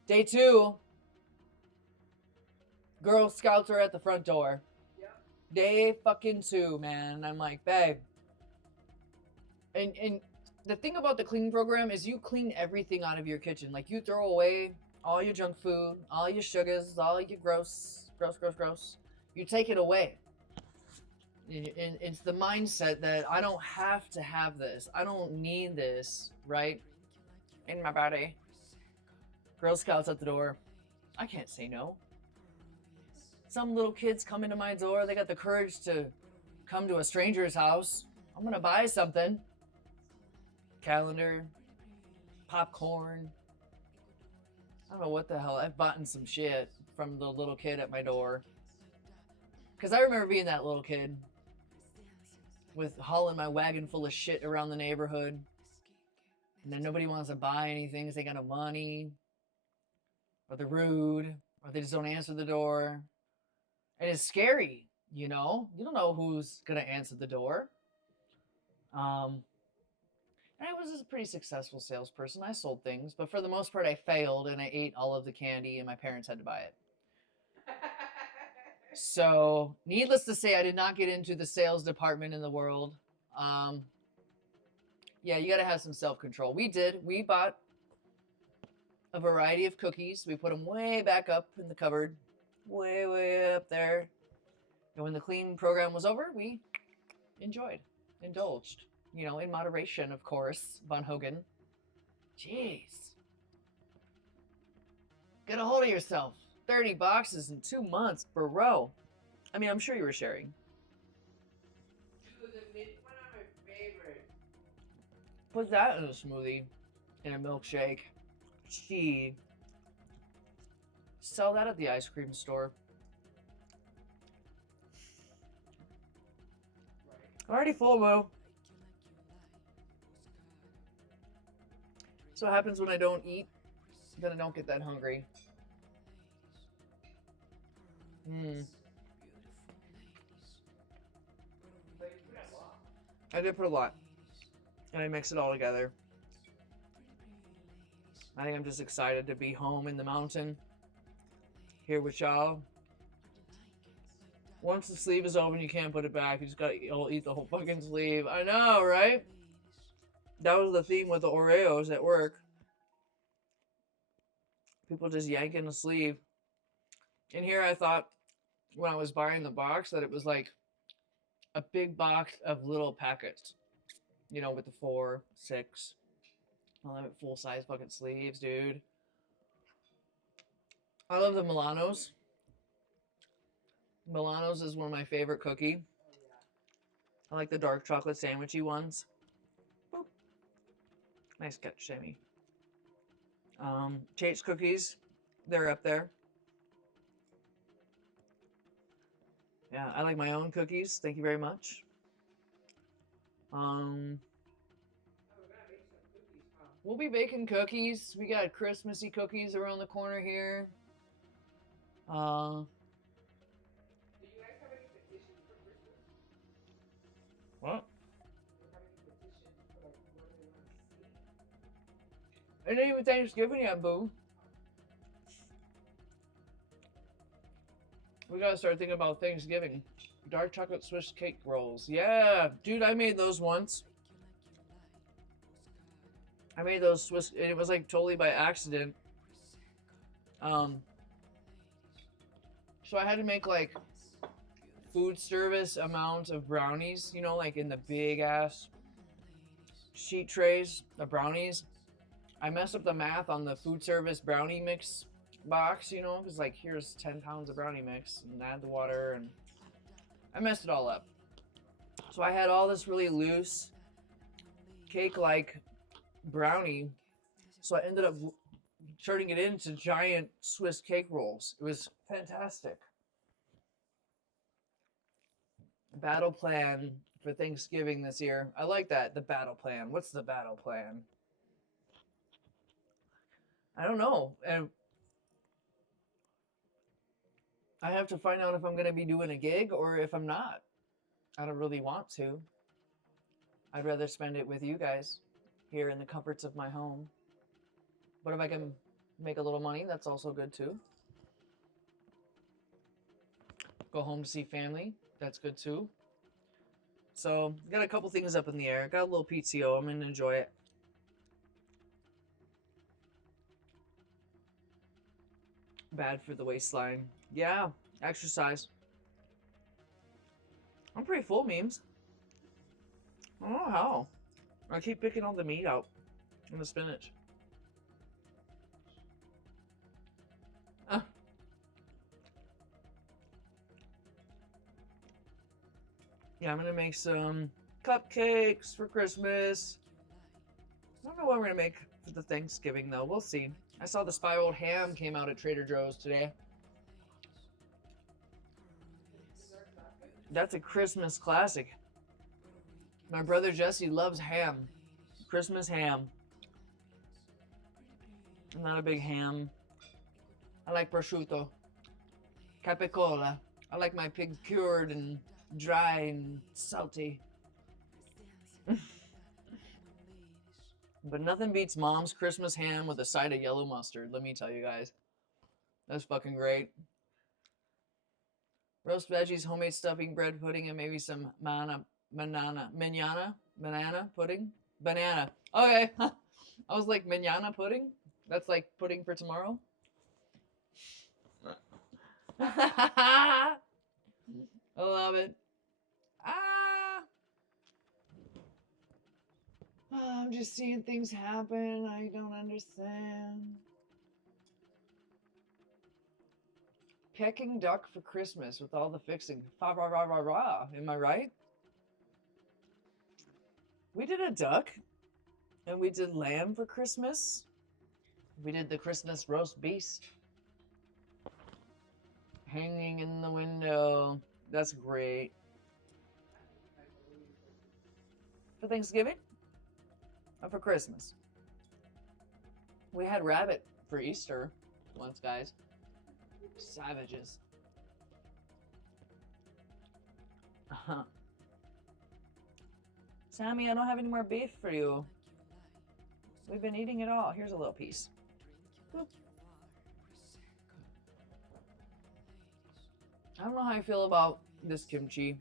Day 2, Girl Scouts are at the front door. Day fucking 2, man. I'm like, babe. And the thing about the clean program is you clean everything out of your kitchen. Like, you throw away all your junk food, all your sugars, all your gross. You take it away. And it's the mindset that I don't have to have this. I don't need this, right? In my body. Girl Scouts at the door. I can't say no. Some little kids come into my door. They got the courage to come to a stranger's house. I'm going to buy something. Calendar. Popcorn. I don't know what the hell. I've bought some shit from the little kid at my door. Because I remember being that little kid. With hauling my wagon full of shit around the neighborhood. And then nobody wants to buy anything because they got no money. Or they're rude. Or they just don't answer the door. And it's scary, You don't know who's going to answer the door. And I was a pretty successful salesperson. I sold things. But for the most part, I failed. And I ate all of the candy. And my parents had to buy it. So, needless to say, I did not get into the sales department in the world. Yeah, you got to have some self-control. We did. We bought a variety of cookies. We put them way back up in the cupboard. Way, way up there. And when the clean program was over, we indulged. In moderation, of course, Von Hogan. Jeez. Get a hold of yourself. 30 boxes in 2 months, bro. I mean, I'm sure you were sharing. Dude, the mint one are my favorite. Put that in a smoothie, in a milkshake. Gee. Sell that at the ice cream store. Already full, bro. So what happens when I don't eat? Then I don't get that hungry. I did put a lot. And I mix it all together. I think I'm just excited to be home in the mountain. Here with y'all. Once the sleeve is open, you can't put it back. You just gotta eat the whole fucking sleeve. I know, right? That was the theme with the Oreos at work. People just yanking the sleeve. And here I thought, when I was buying the box, that it was like a big box of little packets. With the 4, 6, 11 full-size bucket sleeves, dude. I love the Milanos. Milanos is one of my favorite cookie. I like the dark chocolate sandwichy ones. Boop. Nice catch, Sammy. Chate's cookies, they're up there. Yeah, I like my own cookies. Thank you very much. We'll be baking cookies. We got Christmassy cookies around the corner here. Do you guys have any petitions for Christmas? What? Do you have any petitions for what they want to see? It ain't even Thanksgiving yet, boo. We gotta start thinking about Thanksgiving. Dark chocolate Swiss cake rolls. Yeah, dude, I made those once. I made those Swiss, and it was like totally by accident. So I had to make like food service amount of brownies, like in the big ass sheet trays of brownies. I messed up the math on the food service brownie mix box, because like here's 10 pounds of brownie mix and add the water, and I messed it all up. So I had all this really loose cake-like brownie, so I ended up turning it into giant Swiss cake rolls. It was fantastic. Battle plan for Thanksgiving this year. I like that, the battle plan. What's the battle plan? I don't know. And I have to find out if I'm going to be doing a gig or if I'm not. I don't really want to. I'd rather spend it with you guys here in the comforts of my home. But if I can make a little money, that's also good too. Go home to see family, that's good too. So, got a couple things up in the air. Got a little PTO, I'm going to enjoy it. Bad for the waistline. Yeah, exercise. I'm pretty full, memes. I don't know how. I keep picking all the meat out and the spinach. Yeah, I'm gonna make some cupcakes for Christmas. I don't know what we're gonna make for the Thanksgiving though. We'll see. I saw the spiraled ham came out at Trader Joe's today. That's a Christmas classic. My brother Jesse loves ham. Christmas ham. I'm not a big ham. I like prosciutto. Capicola. I like my pig cured and dry and salty. But nothing beats Mom's Christmas ham with a side of yellow mustard, let me tell you guys. That's fucking great. Roast veggies, homemade stuffing, bread pudding, and maybe some banana pudding? Banana. Okay. I was like, manana pudding? That's like pudding for tomorrow? I love it. I'm just seeing things happen. I don't understand. Peking duck for Christmas with all the fixing. Fa ra ra ra ra. Am I right? We did a duck and we did lamb for Christmas. We did the Christmas roast beast. Hanging in the window. That's great. For Thanksgiving? Or for Christmas? We had rabbit for Easter once, guys. Savages. Sammy, I don't have any more beef for you. We've been eating it all. Here's a little piece. Boop. I don't know how I feel about this kimchi.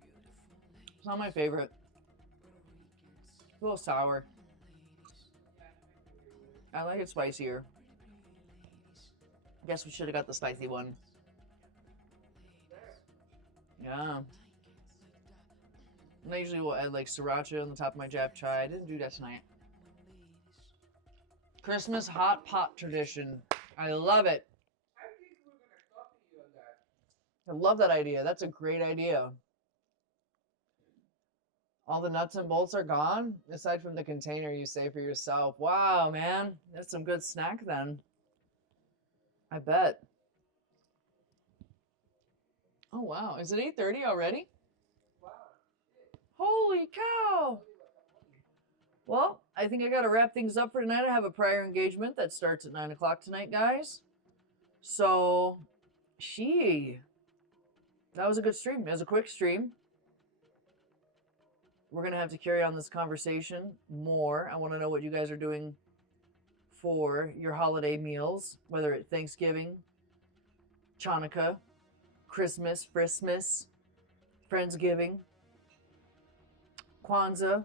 It's not my favorite. It's a little sour. I like it spicier. I guess we should have got the spicy one. Yeah. And I usually will add like sriracha on the top of my japchae. I didn't do that tonight. Christmas hot pot tradition. I love it. I love that idea. That's a great idea. All the nuts and bolts are gone, aside from the container you save for yourself. Wow, man. That's some good snack then. I bet. Oh, wow. Is it 8:30 already? Wow. Holy cow. Well, I think I got to wrap things up for tonight. I have a prior engagement that starts at 9 o'clock tonight, guys. So, that was a good stream. It was a quick stream. We're going to have to carry on this conversation more. I want to know what you guys are doing for your holiday meals, whether it's Thanksgiving, Chanukah, Christmas, Friendsgiving, Kwanzaa,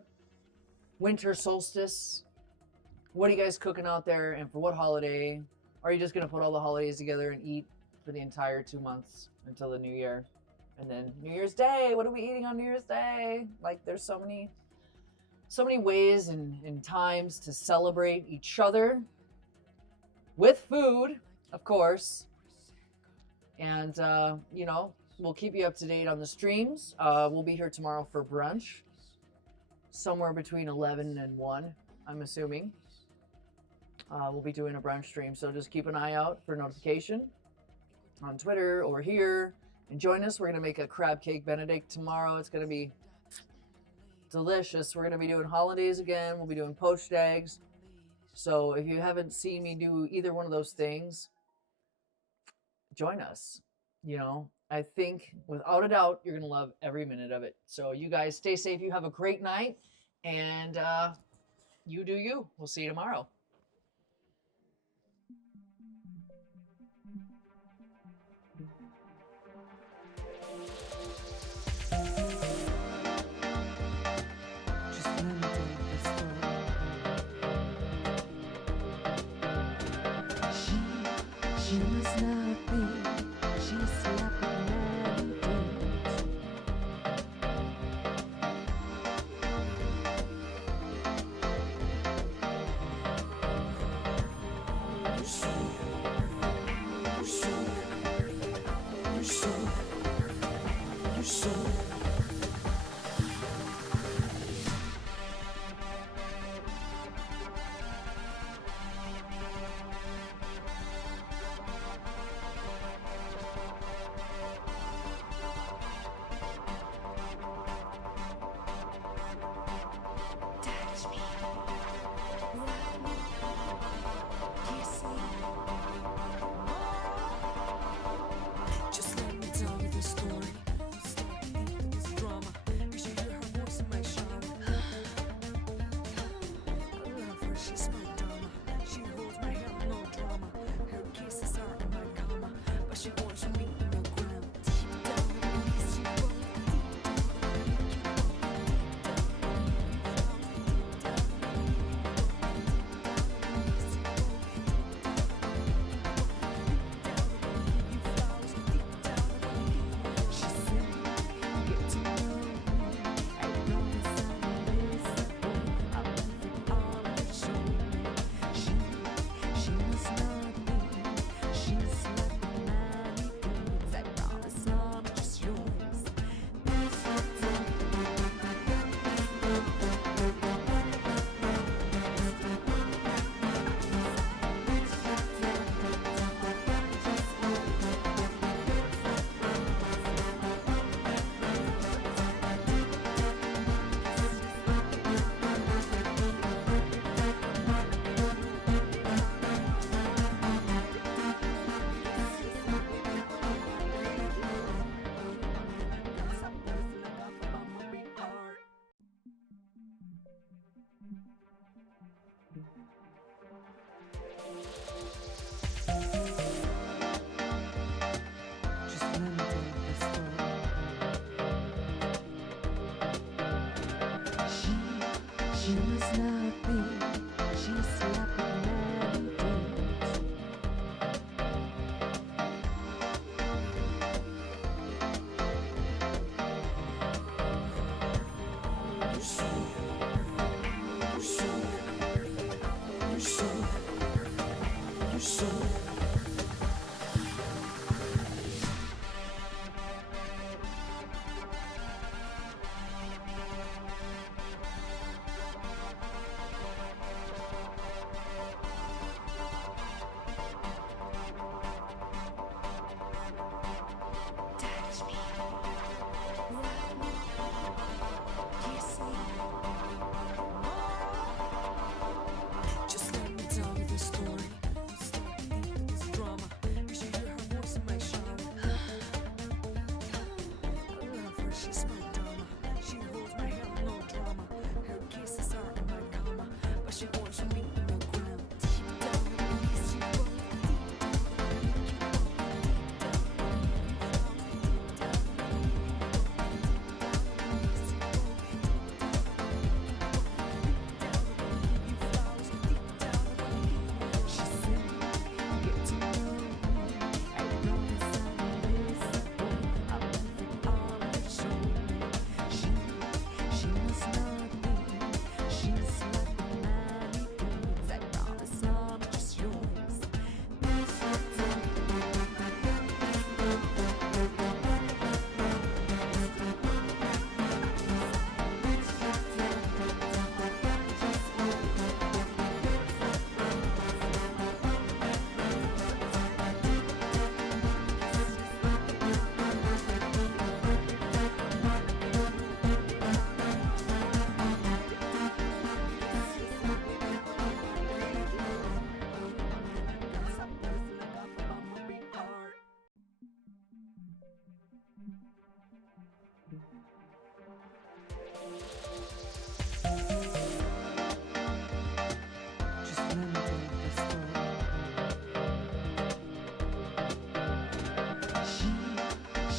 winter solstice. What are you guys cooking out there and for what holiday? Are you just going to put all the holidays together and eat for the entire 2 months until the new year? And then New Year's Day, what are we eating on New Year's Day? Like there's so many ways and times to celebrate each other with food, of course. And, you know, we'll keep you up to date on the streams. We'll be here tomorrow for brunch, somewhere between 11 and 1, I'm assuming. We'll be doing a brunch stream, so just keep an eye out for notification on Twitter or here. And join us. We're going to make a crab cake Benedict tomorrow. It's going to be delicious. We're going to be doing holidays again. We'll be doing poached eggs. So if you haven't seen me do either one of those things, join us. you know, I think without a doubt, you're going to love every minute of it. So you guys stay safe. You have a great night. And you do you. We'll see you tomorrow. Just let me tell you the story. She must not be. She slept with many dudes. You're so, you're so, you're so, you're so. Touch me, love me, kiss me. Just let me tell you the story. Stop this drama. You should hear her voice in my shower. I love her, she's my dama. She holds my hand, no drama. Her kisses are in my cama, but she wants me in the ground. Deep down beneath you, deep she said, get to know me. I promise I will listen. I'll leave it all to show me. She must not be. She's like many dudes. I promise I'm just yours. Just let me tell you the story. She must not be. She slept with many dudes. You're so, you're so,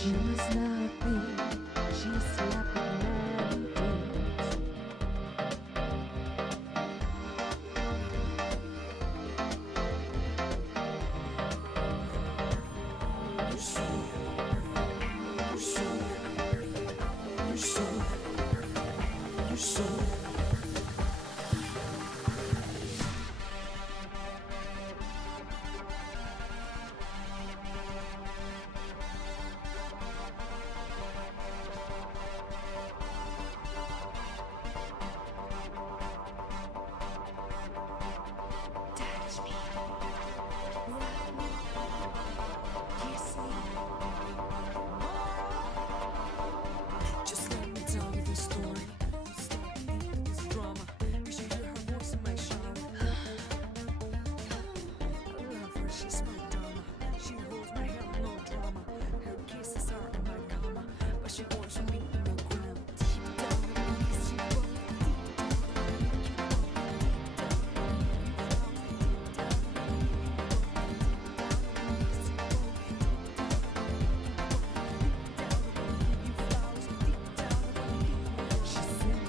She must not be. She's slapping many dudes. Touch me, rub me, kiss me. Just let me tell you the story. This drama. You should hear her voice in my shower. I love her, she's my dama. She holds my hand, no drama. Her kisses are in my cama, but she wants me in the ground. Deep down in the east, you go. She said,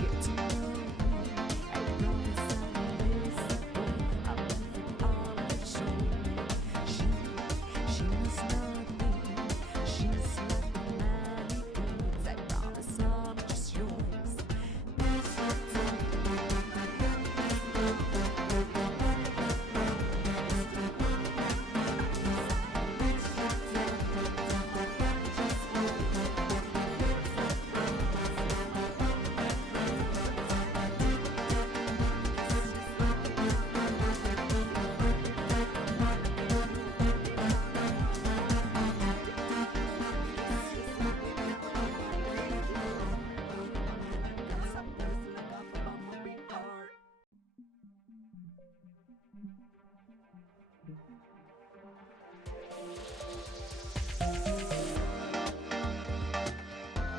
get to know me. I promise I will listen. I'll leave it all to show me. She must not be. She's like the many dudes. I promise I'm just yours.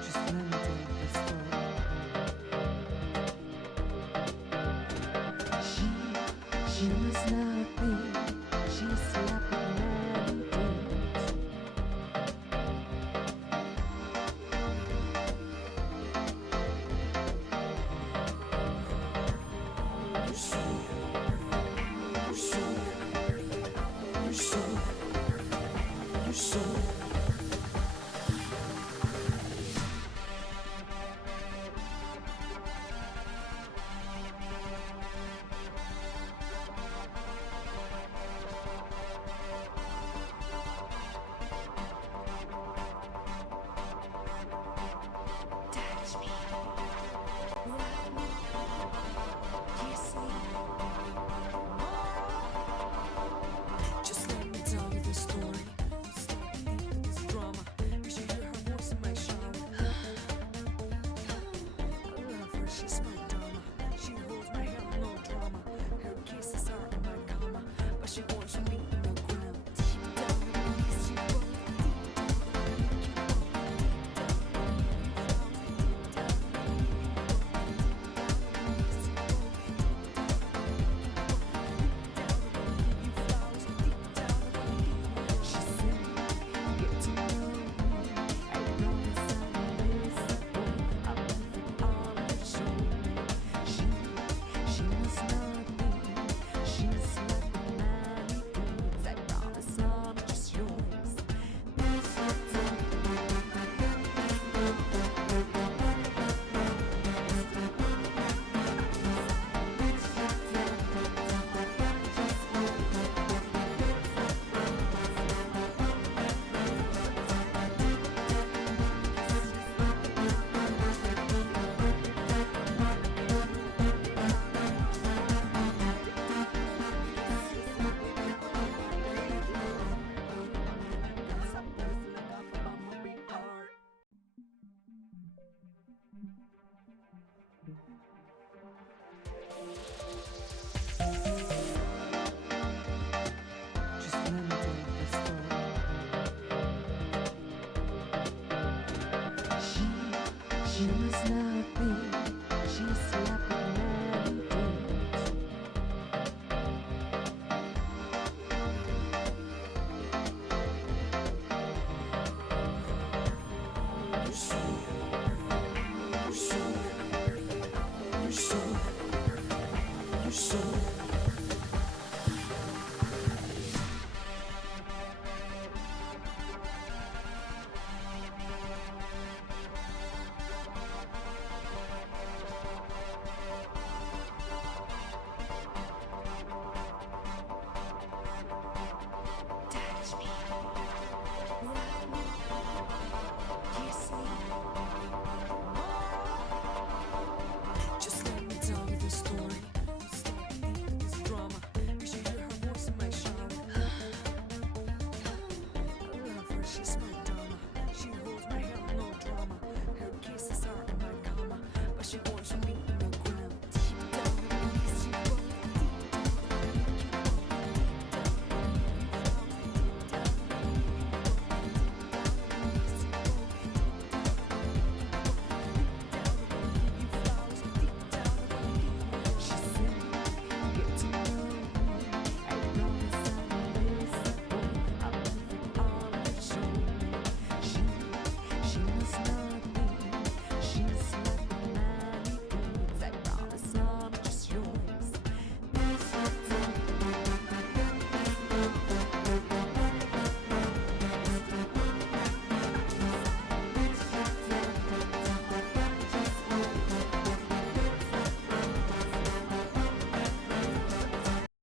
Just let me tell you the story. She must not be. She's slapping many dudes. Touch me, rub me, kiss me. Just let me tell you the story. This drama. You should hear her voice in my shower. I love her, she's my dama. She holds my hand, no drama. Her kisses are in my cama, but she wants me in the ground. Deep down in the east, you go. She said, get to know me. I promise I will listen. I'll leave it all to show me. She must not be. She's like the many dudes. so